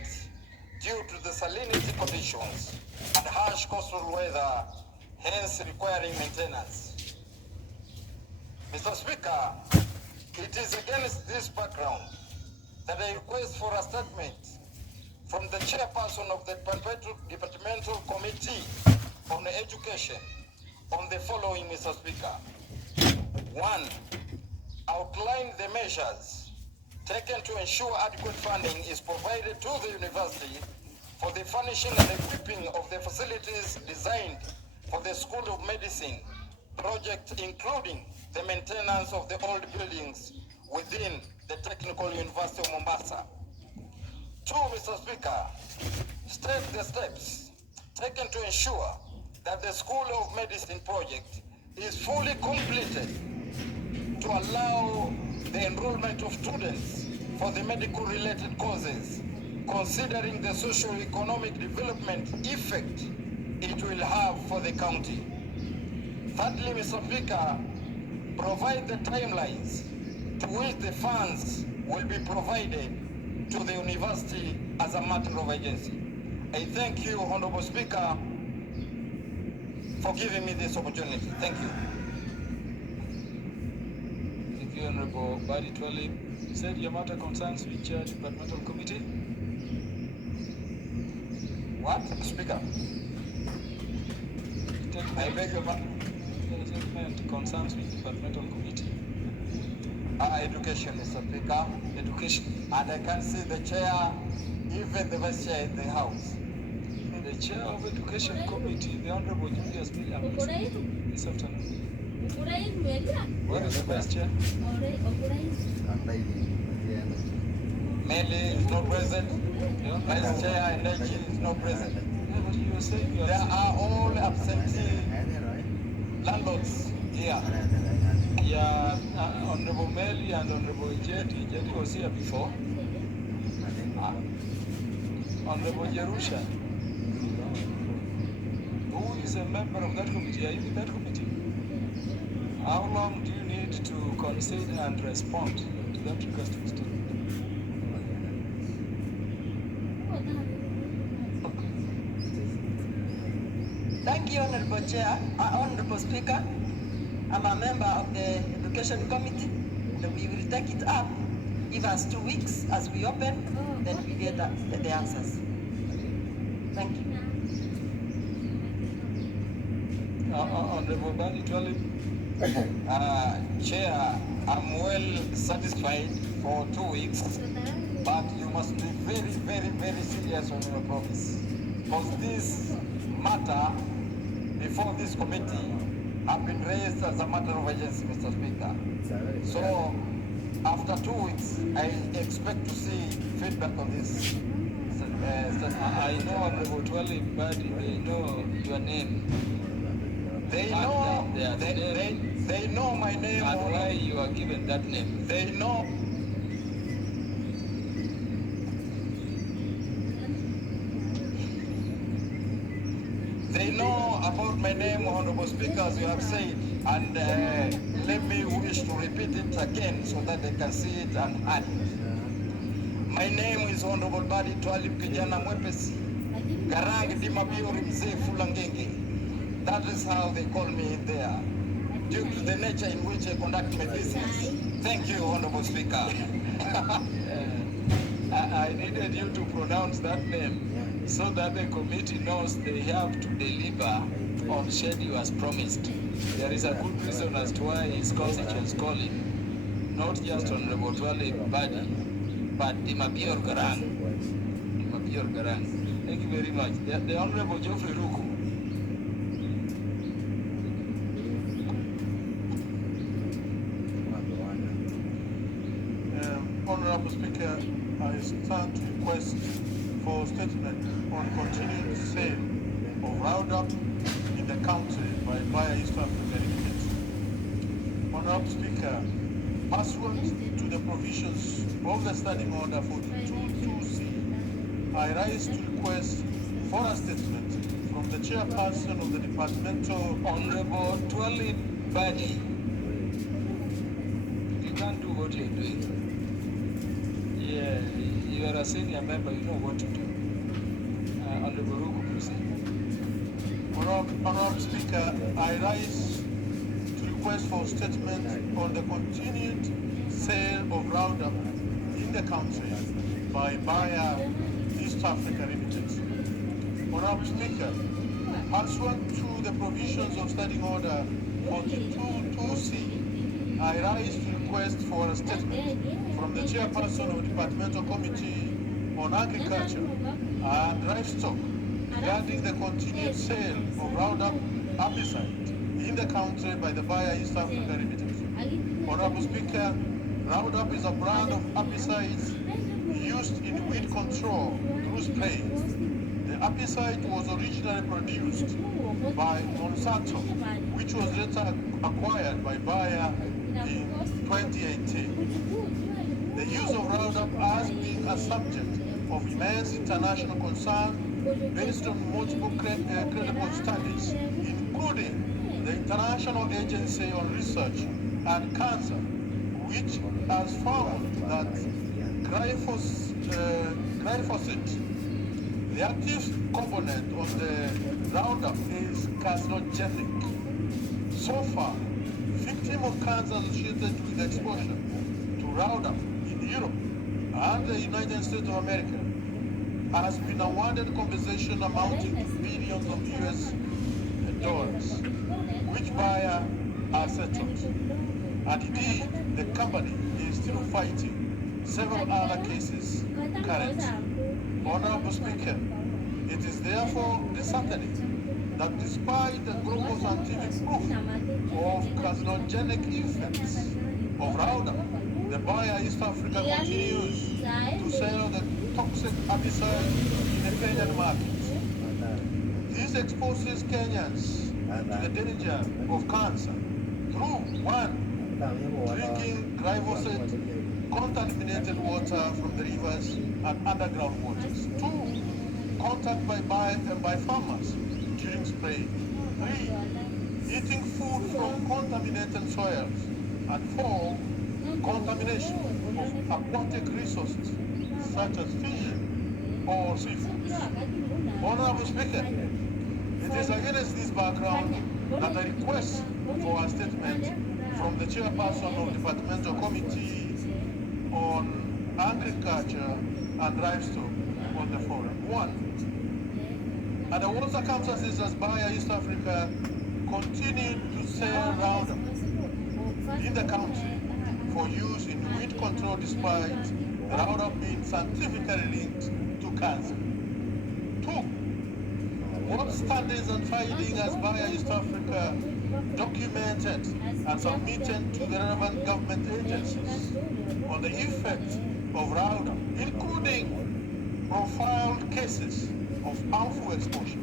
due to the salinity conditions and harsh coastal weather, hence requiring maintenance. Mr. Speaker, it is against this background that I request for a statement from the chairperson of the Departmental Committee on Education on the following, Mr. Speaker. 1. Outline the measures taken to ensure adequate funding is provided to the university for the furnishing and equipping of the facilities designed for the School of Medicine project, including the maintenance of the old buildings within the Technical University of Mombasa. 2, Mr. Speaker, state the steps taken to ensure that the School of Medicine project is fully completed to allow the enrollment of students for the medical-related courses, considering the socio-economic development effect it will have for the county. Thirdly, Mr. Speaker, provide the timelines to which the funds will be provided to the university as a matter of urgency. I thank you, Honorable Speaker, for giving me this opportunity. Thank you. Thank you, Honorable Badi Twalib. You said your matter concerns which departmental committee? What, Speaker? I beg your pardon? The statement concerns which departmental committee? Education, Mr. Speaker. Education. And I can see the chair, even the vice chair in the house. The chair of Education Committee, the Honorable Julius William, this afternoon. Where is the vice chair? Meli is not present. Vice chair and Neji is not present. Yeah, but you were saying you are there are all absentee landlords here. Yeah, Honorable Meli and Honorable Jeti. Jeti was here before. Honorable Jerusha, who is a member of that committee? Are you in that committee? How long do you need to consider and respond to that requesting statement? Thank you, Honorable Chair, Honorable Speaker. I'm a member of the Education Committee, and we will take it up. Give us 2 weeks as we open, then we get the answers. Thank you. Honorable Badi Twalib. Chair, I'm well satisfied for 2 weeks, but you must be very, very, very serious on your promise. Because this matter before this committee have been raised as a matter of urgency, Mr. Speaker. So, after 2 weeks, I expect to see feedback on this. I know Honorable Twalib Badi, they know your name. They know, they know my name. And why you are given that name. They know. They know about my name, Honorable Speaker, as you have said, and let me wish to repeat it again so that they can see it and add it. My name is Honorable Badi Twalib Kijana Mwepesi, Garang Dimabiori Mzee Fulangenge. That is how they call me in there, due to the nature in which I conduct my business. Thank you, Honorable Speaker. I needed you to pronounce that name so that the committee knows they have to deliver on schedule as promised. There is a good reason as to why his constituents call him, not just Honorable Twalib Badi, but Dimabior Garang. Dimabior Garang. Thank you very much. The Honorable Geoffrey Ruku. Honorable Speaker, I stand to request for statement on continued sale of Roundup in the country by Bayer East Africa Limited. Honorable Speaker, pursuant to the provisions of the Standing Order 42.2c, I rise to request for a statement from the chairperson of the departmental Honorable Twalib Badi. You can't do what you're doing. Yeah, you are a senior member, you know what to do. Honorable Ruku, proceed. Honorable Speaker, I rise to request for statement on the continued sale of Roundup in the country by Bayer East Africa Limited. Honorable Speaker, pursuant to the provisions of Standing Order 42.2c, I rise to request for a statement from the chairperson of the Departmental Committee on Agriculture and Livestock regarding the continued sale of Roundup herbicide in the country by the Bayer East Africa Limited. Honorable Speaker, Roundup is a brand of herbicides used in weed control through sprays. The herbicide was originally produced by Monsanto, which was later acquired by Bayer in 2018. The use of Roundup has been a subject of immense international concern based on multiple credible studies, including the International Agency on Research and Cancer, which has found that glyphosate, the active component on the Roundup, is carcinogenic. So far, victims of cancer associated with exposure to Roundup in Europe and the United States of America has been awarded compensation amounting to billions of US dollars, which Bayer has settled. And indeed, the company is still fighting several other cases currently. Honorable Speaker, it is therefore disheartening that despite the global scientific proof of carcinogenic effects of Roundup, the Bayer East Africa continues to sell the toxic herbicide in the Kenyan market. This exposes Kenyans to the danger of cancer through 1. Drinking glyphosate contaminated water from the rivers and underground waters. 2. Contact by farmers during spraying. 3. Eating food from contaminated soils. And 4. Contamination of aquatic resources such as fish or seafood. Honorable Speaker, it is against this background that I request for a statement from the chairperson of the Departmental Committee on Agriculture and Livestock on the forum. 1. Under what circumstances does Bayer East Africa continue to sell Roundup in the country for use in weed control despite the Roundup being scientifically linked to cancer? 2. What studies and findings has Bayer East Africa documented and submitted to the relevant government agencies on the effect of Roundup, including profiled cases of harmful exposure,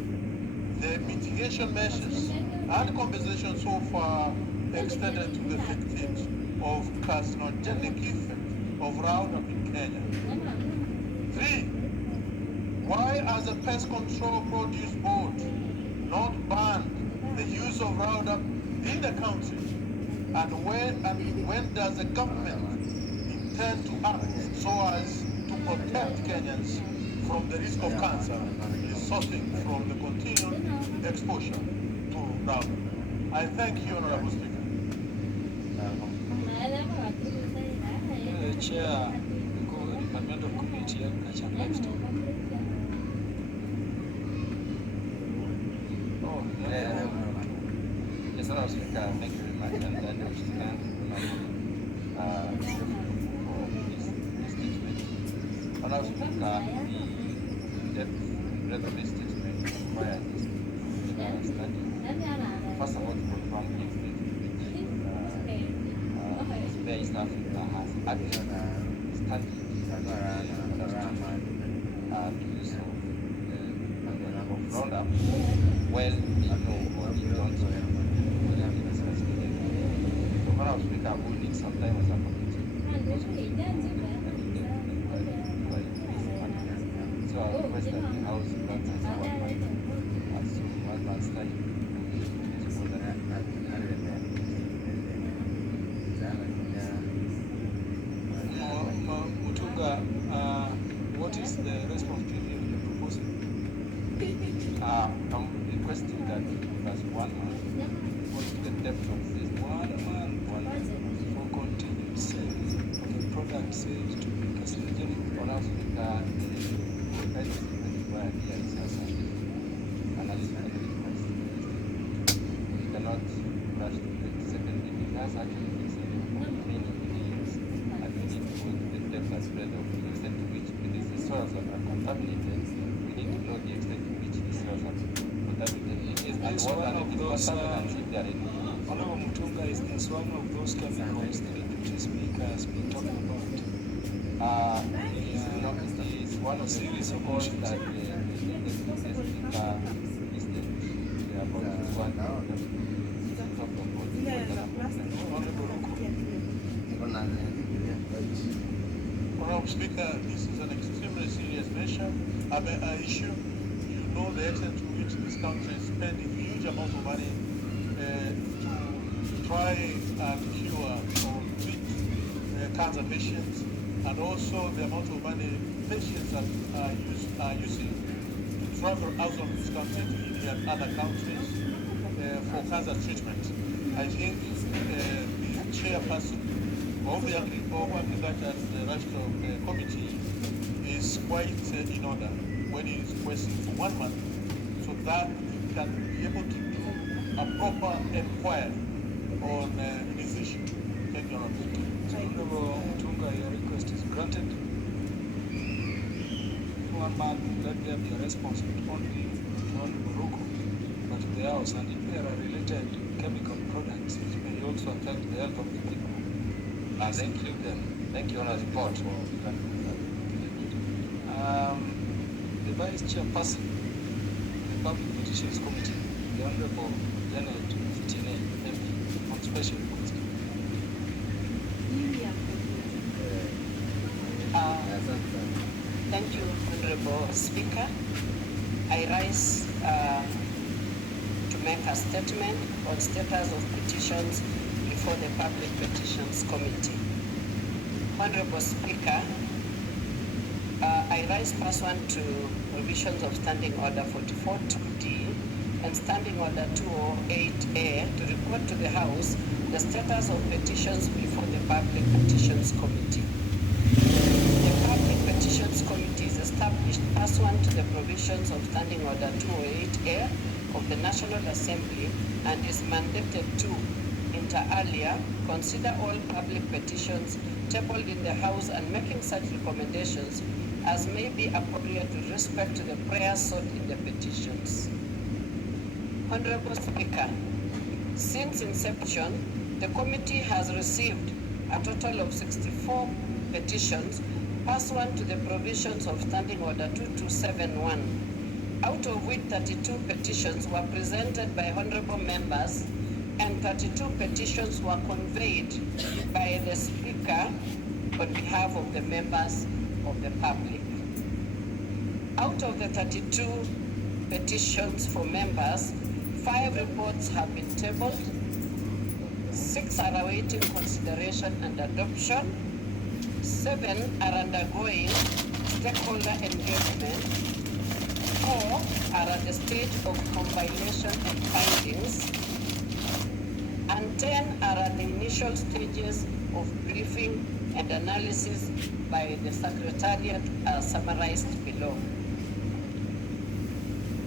the mitigation measures and compensation so far extended to the victims of carcinogenic effect of Roundup in Kenya? 3. Why has the Pest Control Produce Board not banned the use of Roundup in the country? And when does the government intend to act so as to protect Kenyans from the risk of cancer resulting from the continued exposure to Roundup? I thank you, Honorable Speaker. Chair, the Departmental Committee on Agriculture and Livestock. Yes, Honorable Speaker, thank you very much, and I wish to thank for this statement. Honorable Speaker, the depth and breadth of this statement requires this study. First of all, to confirm the extent to which Bayer East Africa has actually studied the use of Roundup. Well, we know or we don't know. Honorable Speaker, we need some time as a committee. So I request that the House grants us our time as soon as that study so that Mutunga, what is the response period you're proposing? I'm requesting that you give us 1 month for the depth of this 1 month for continued sales of the product sales to be carcinogenic. Honorable Speaker, the kind of statement required here is as an analytical request. We cannot rush to it. Secondly, it has actually been said for many years, and we need to go to the depth and spread of the extent to which the soils are contaminated. We need to know the extent to which the soils are contaminated. Is this one of those, Honorable Mutunga, is this one of those chemicals the deputy speaker has been talking about? It is one of the series of calls that the deputy speaker listed about this one. Honorable Speaker, this is an extremely serious issue. know the extent to which this country is spending huge amounts of money to try and cure or treat cancer patients, and also the amount of money patients are using to travel out of this country to India and other countries for cancer treatment. I think the chairperson of the Agriculture and the rest of the committee is quite in order when he is requesting for 1 month, so that he can be able to do a proper inquiry on this issue. Thank you, Honorable. Honorable Tunga, your request is granted. 1 month, let there be a response not only to Honorable Ruko, but to the House, and if there are related chemical products which may also affect the health of the people. Thank you. Thank you on the report. The Vice Chairperson of the Public Petitions Committee, the Honorable Janet Fitine, MP, on special request. Thank you, Honorable Speaker. I rise to make a statement on status of petitions before the Public Petitions Committee. Honorable Speaker, I rise pursuant to provisions of Standing Order 44-2D and Standing Order 208A to report to the House the status of petitions before the Public Petitions Committee. The Public Petitions Committee is established pursuant to the provisions of Standing Order 208A of the National Assembly and is mandated to, inter alia, consider all public petitions tabled in the House and making such recommendations as may be appropriate with respect to the prayers sought in the petitions. Honorable Speaker, since inception, the committee has received a total of 64 petitions pursuant to the provisions of Standing Order 2271, out of which 32 petitions were presented by honorable members and 32 petitions were conveyed by the Speaker on behalf of the members of the public. Out of the 32 petitions for members, 5 reports have been tabled, 6 are awaiting consideration and adoption, 7 are undergoing stakeholder engagement, 4 are at the stage of compilation and findings, and 10 are at the initial stages of briefing and analysis by the Secretariat as summarized below.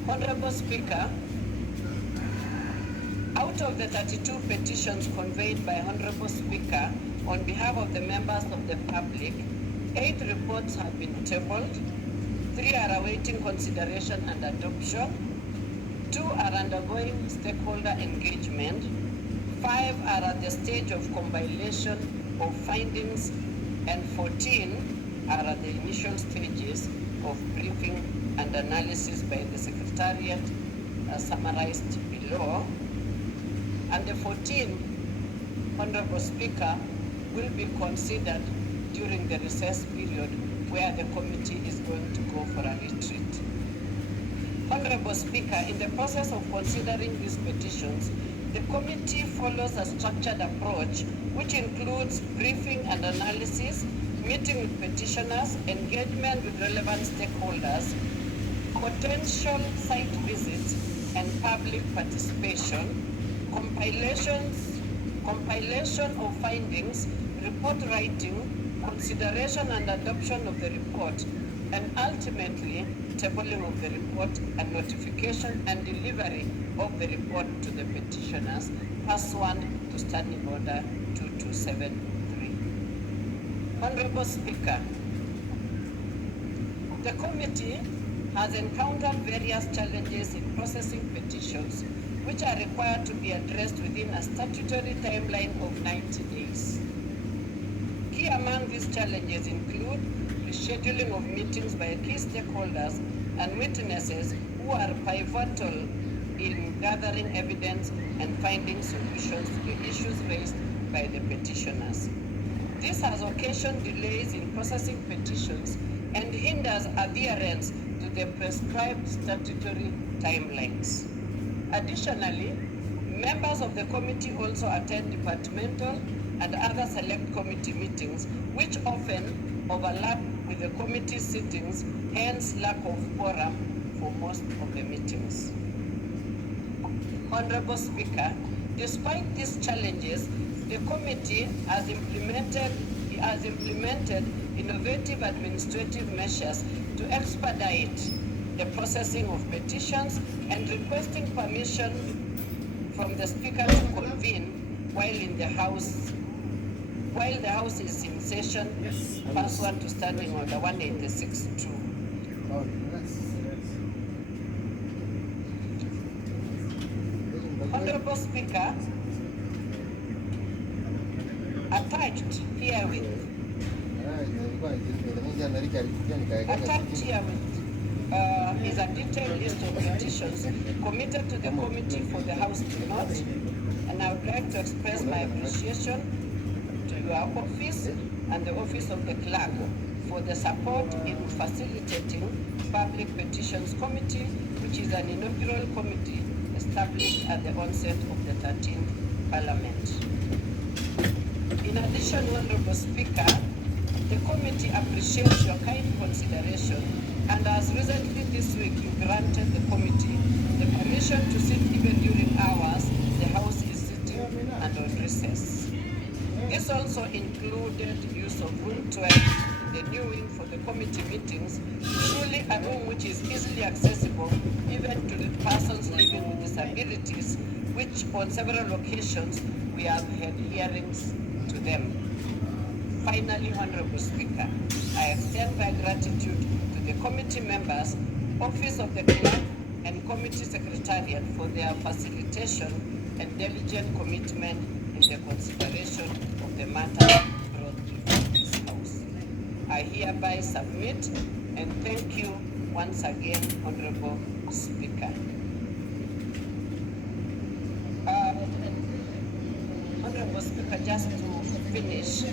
Honorable Speaker, out of the 32 petitions conveyed by Honorable Speaker on behalf of the members of the public, 8 reports have been tabled, 3 are awaiting consideration and adoption, 2 are undergoing stakeholder engagement, 5 are at the stage of compilation of findings, and 14 are at the initial stages of briefing and analysis by the Secretariat as summarized below. And the 14, Honorable Speaker, will be considered during the recess period where the committee is going to go for a retreat. Honorable Speaker, in the process of considering these petitions, the committee follows a structured approach which includes briefing and analysis, meeting with petitioners, engagement with relevant stakeholders, potential site visits and public participation, compilation of findings, report writing, consideration and adoption of the report, and ultimately tabling of the report and notification and delivery of the report to the petitioners pursuant to Standing Order 2273. Honorable Speaker, the committee has encountered various challenges in processing petitions which are required to be addressed within a statutory timeline of 90 days. Key among these challenges include rescheduling of meetings by key stakeholders and witnesses who are pivotal in gathering evidence and finding solutions to the issues raised by the petitioners. This has occasioned delays in processing petitions and hinders adherence to the prescribed statutory timelines. Additionally, members of the committee also attend departmental and other select committee meetings, which often overlap with the committee sittings, hence lack of quorum for most of the meetings. Honorable Speaker, despite these challenges, the committee has implemented innovative administrative measures to expedite the processing of petitions and requesting permission from the Speaker to convene while the House is in session, pursuant to Standing Order 186-2. Honorable Speaker, attached herewith is a detailed list of petitions committed to the committee for the House to note, and I would like to express my appreciation to your office and the Office of the Clerk for the support in facilitating Public Petitions Committee, which is an inaugural committee established at the onset of the 13th Parliament. In addition, Honorable Speaker, the committee appreciates your kind consideration, and as recently this week you granted the committee the permission to sit even during hours the House is sitting and on recess. This also included use of room 12, the new wing for the committee meetings, truly a room which is easily accessible even to the persons living with disabilities, which on several occasions we have had hearings to them. Finally, Honorable Speaker, I extend my gratitude to the committee members, Office of the Clerk, and Committee Secretariat for their facilitation and diligent commitment in the consideration of the matter brought before this House. I hereby submit and thank you once again, Honorable Speaker. Honorable Speaker, just to finish,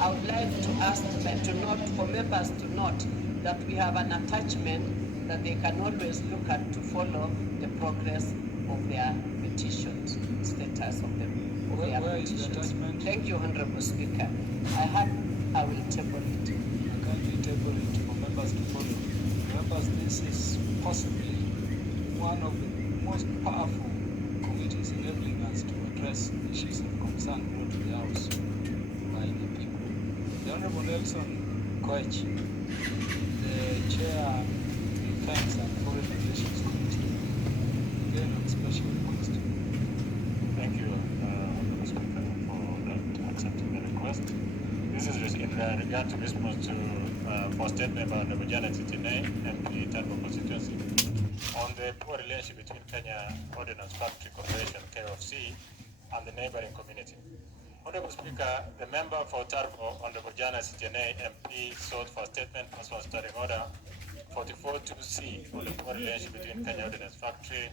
I would like to ask to note, for members to note that we have an attachment that they can always look at to follow the progress of their petitions, status of them. Where is the attachment? Thank you, Honorable Speaker. I will table it. I kindly table it for members to follow. Members, this is possibly one of the most powerful committees enabling us to address issues of concern brought to the House by the people. The Honorable Nelson Koech, the Chair of the Defense and Foreign Relations Committee, again on special request. Thank you, Honorable Speaker, for accepting the request. This is in regard to response to for statement by Honorable Janet Titine, MP Turbo constituency, on the poor relationship between Kenya Ordnance Factory Corporation, KOFC, and the neighboring community. Honorable Speaker, the member for Turbo, Honorable Janet Titine, MP, sought for a statement pursuant to Standing Order 44-2C on the poor relationship between Kenya Ordnance Factory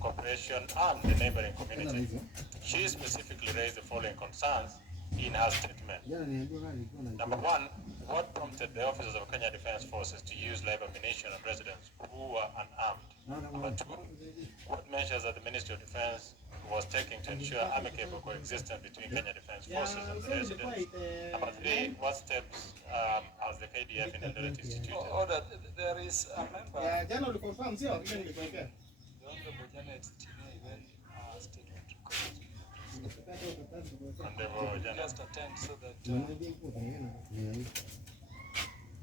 Corporation and the neighboring community. She specifically raised the following concerns in her statement. Number one, what prompted the officers of Kenya Defence Forces to use live ammunition on residents who were unarmed? Number two, what measures that the Ministry of Defence was taking to ensure amicable coexistence between Kenya Defence Forces and the residents? Number three, what steps has the KDF in Eldoret instituted? Order, there is a member. The Honorable Janet Tine, when statement recorded. Just attend so that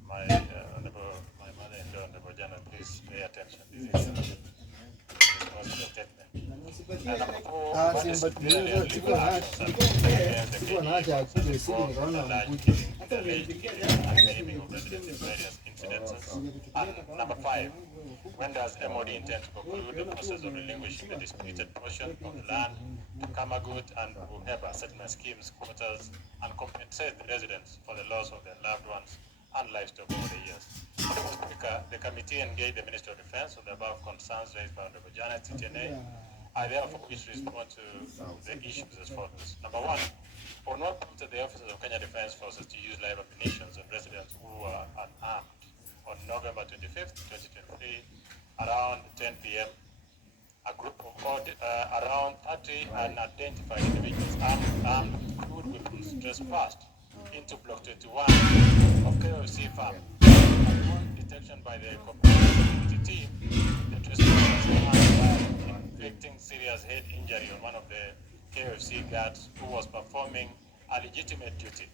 my mother-in-law, Honorable Janet, please pay attention. This is response to the statement. And number four, what is clearly and legal actions are taken against the KDF involved in the alleged killing and naming of residents in various incidences? And number five, when does MOD intend to conclude the process of relinquishing the disputed portion of the land to Kamagut and Buheba settlement schemes, quotas, and compensate the residents for the loss of their loved ones and livestock over the years? Honorable Speaker, the committee engaged the Minister of Defence on the above concerns raised by Honorable Janet Titine. I therefore wish to respond to the issues as follows. Number one, for what prompted the officers of Kenya Defence Forces to use live ammunition on residents who were unarmed? on November 25th, 2023, around 10 p.m., a group of around 30 unidentified individuals armed with crude weapons trespassed into Block 21 of KFC farm. Upon detection by the security team, the trespassers were inflicting serious head injury on one of the KFC guards who was performing a legitimate duty.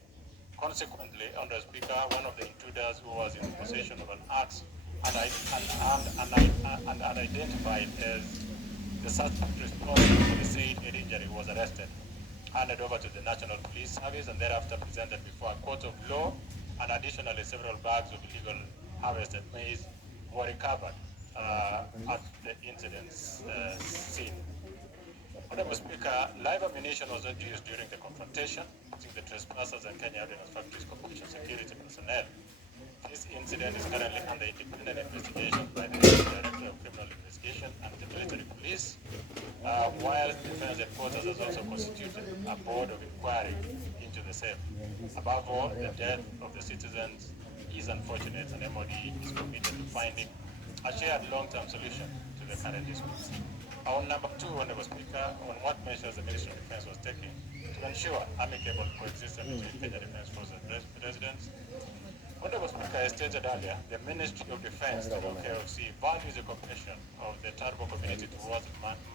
Consequently, Honorable Speaker, one of the intruders who was in possession of an axe and unidentified as the suspect responsible for the said head injury was arrested, handed over to the National Police Service, and thereafter presented before a court of law, and additionally several bags of illegal harvested maize were recovered at the incident's scene. Honorable Speaker, live ammunition was not used during the confrontation between the trespassers and Kenya Ordnance Factories Corporation security personnel. This incident is currently under independent investigation by the Director of Criminal Investigation and the Military Police, while Defense Headquarters has also constituted a board of inquiry into the same. Above all, the death of the citizens is unfortunate, and MOD is committed to finding a shared long-term solution to the current disputes. On number 2, Honorable Speaker, on what measures the Ministry of Defense was taking to ensure amicable coexistence between Kenya Defense Forces and residents. Honorable Speaker, as stated earlier, the Ministry of Defense, the KFC, values the cooperation of the Turbo community towards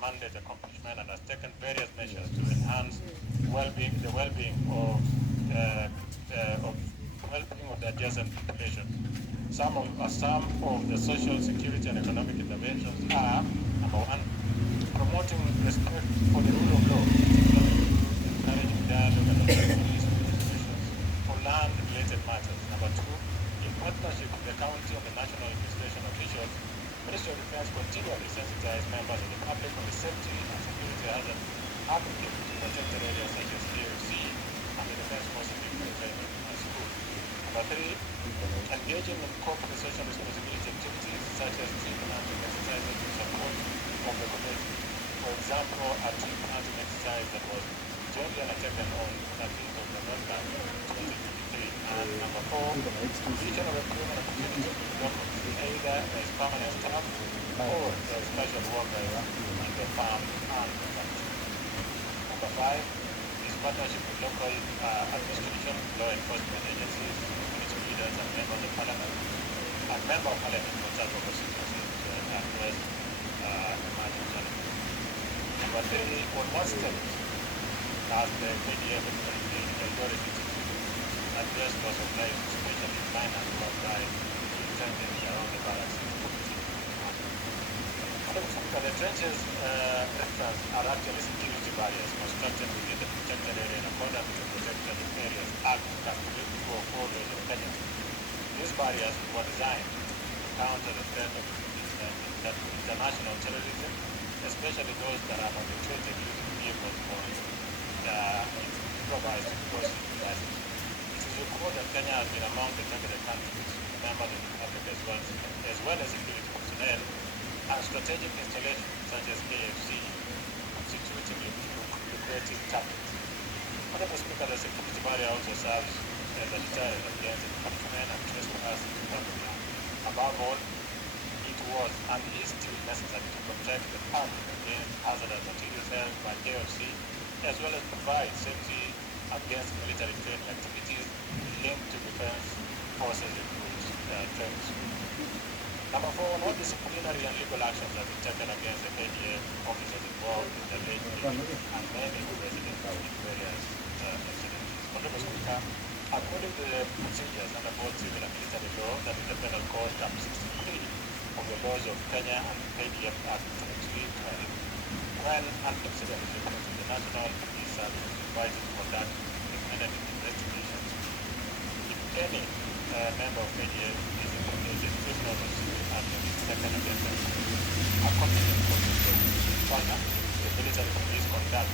mandate accomplishment and has taken various measures to enhance the well-being of the adjacent population. Some of the social, security, and economic interventions are: number 1, promoting respect for the rule of law, encouraging dialogue and institutions for land-related matters. Number 2, in partnership with the county and the national administration officials, Ministry of Defense continually sensitize members of the public on the safety and security hazards applicable to protected areas such as KFC and the Defense Forces military training and school. Number 3, engaging in corporate social responsibility activities such as tree planting exercises in support of the community. For example, a tree planting exercise that was jointly undertaken on 13th of November 2023. And number 4, regional recruitment opportunities with locals, either as permanent staff or as casual workers in the farm and the factory. Number 5 is partnership with local administration, law enforcement agencies, community leaders, and members of parliament, and member of parliament for Turbo constituency to address emerging challenges. Number 3, on what steps has the KDF and the authorities address loss of life, especially miners who have died intended around the barracks? The trenches reference are actually security barriers constructed within the protected area in accordance with the Protected Areas Act, Article 204 laws of Kenya. These barriers were designed to counter the threat of international terrorism, especially those that are perpetrated using vehicles for improvised explosive devices. It is recorded that Kenya has been among the targeted countries, members of the public as well as security personnel, and strategic installations such as KFC, constituting lucrative targets. Honorable Speaker, the security barrier also serves as a deterrent against encroachment and trespass into public land. Above all, it was and is still necessary to protect the public against hazardous materials held by KFC, as well as provide safety against military training activities linked to defense forces recruits training school. Number 4, what disciplinary and legal actions have been taken against the KDF officers involved in the alleged and many residents in various incidents? Honorable Speaker, according to the procedures under both civil and military law, that is the Penal Code Chapter 63 of the laws of Kenya and the KDF Act 2312, when an incident is reported to the National Police Service is invited to conduct independent investigations. If any member of KDF is implicated in criminal proceedings and is taken against them, a competent court of law. Further, the military police conduct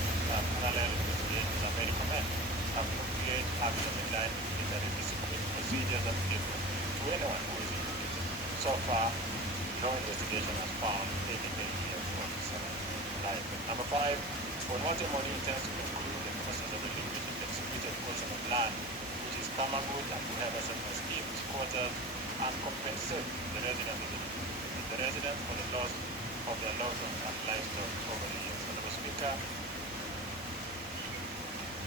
parallel investigations and may recommend appropriate action in line with military discipline procedures applicable to anyone who is implicated. So far, no investigation has found any KDF officer liable. Number 5, on what MOD intends to conclude the process of the liquidation of the disputed portion of land, which is Kamagut and Buhera Settlement Scheme, quarters and compensate the residents for the loss of their loved ones and livestock over the years. Mr. Speaker,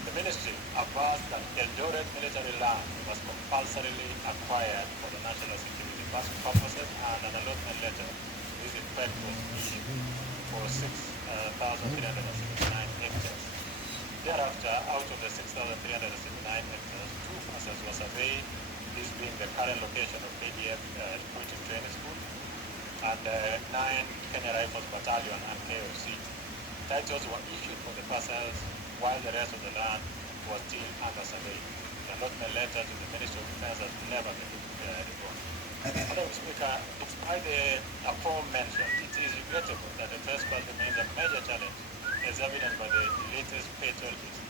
the ministry advised that Eldoret military land was compulsorily acquired for the national security purposes, and an allotment letter to this effect was issued for 6,369 hectares. Thereafter, out of the 6,369 hectares, 2 parcels were surveyed, this being the current location of ADF Recruiting Training School, and 9 Kenya Rifles Battalion and KOC. Titles were issued for the parcels while the rest of the land was still under survey. The allotment letter to the Ministry of Defense has never been reported. Madam Speaker, despite the aforementioned, it is regrettable that the trespass remains a major challenge, as evidenced by the latest fatal incident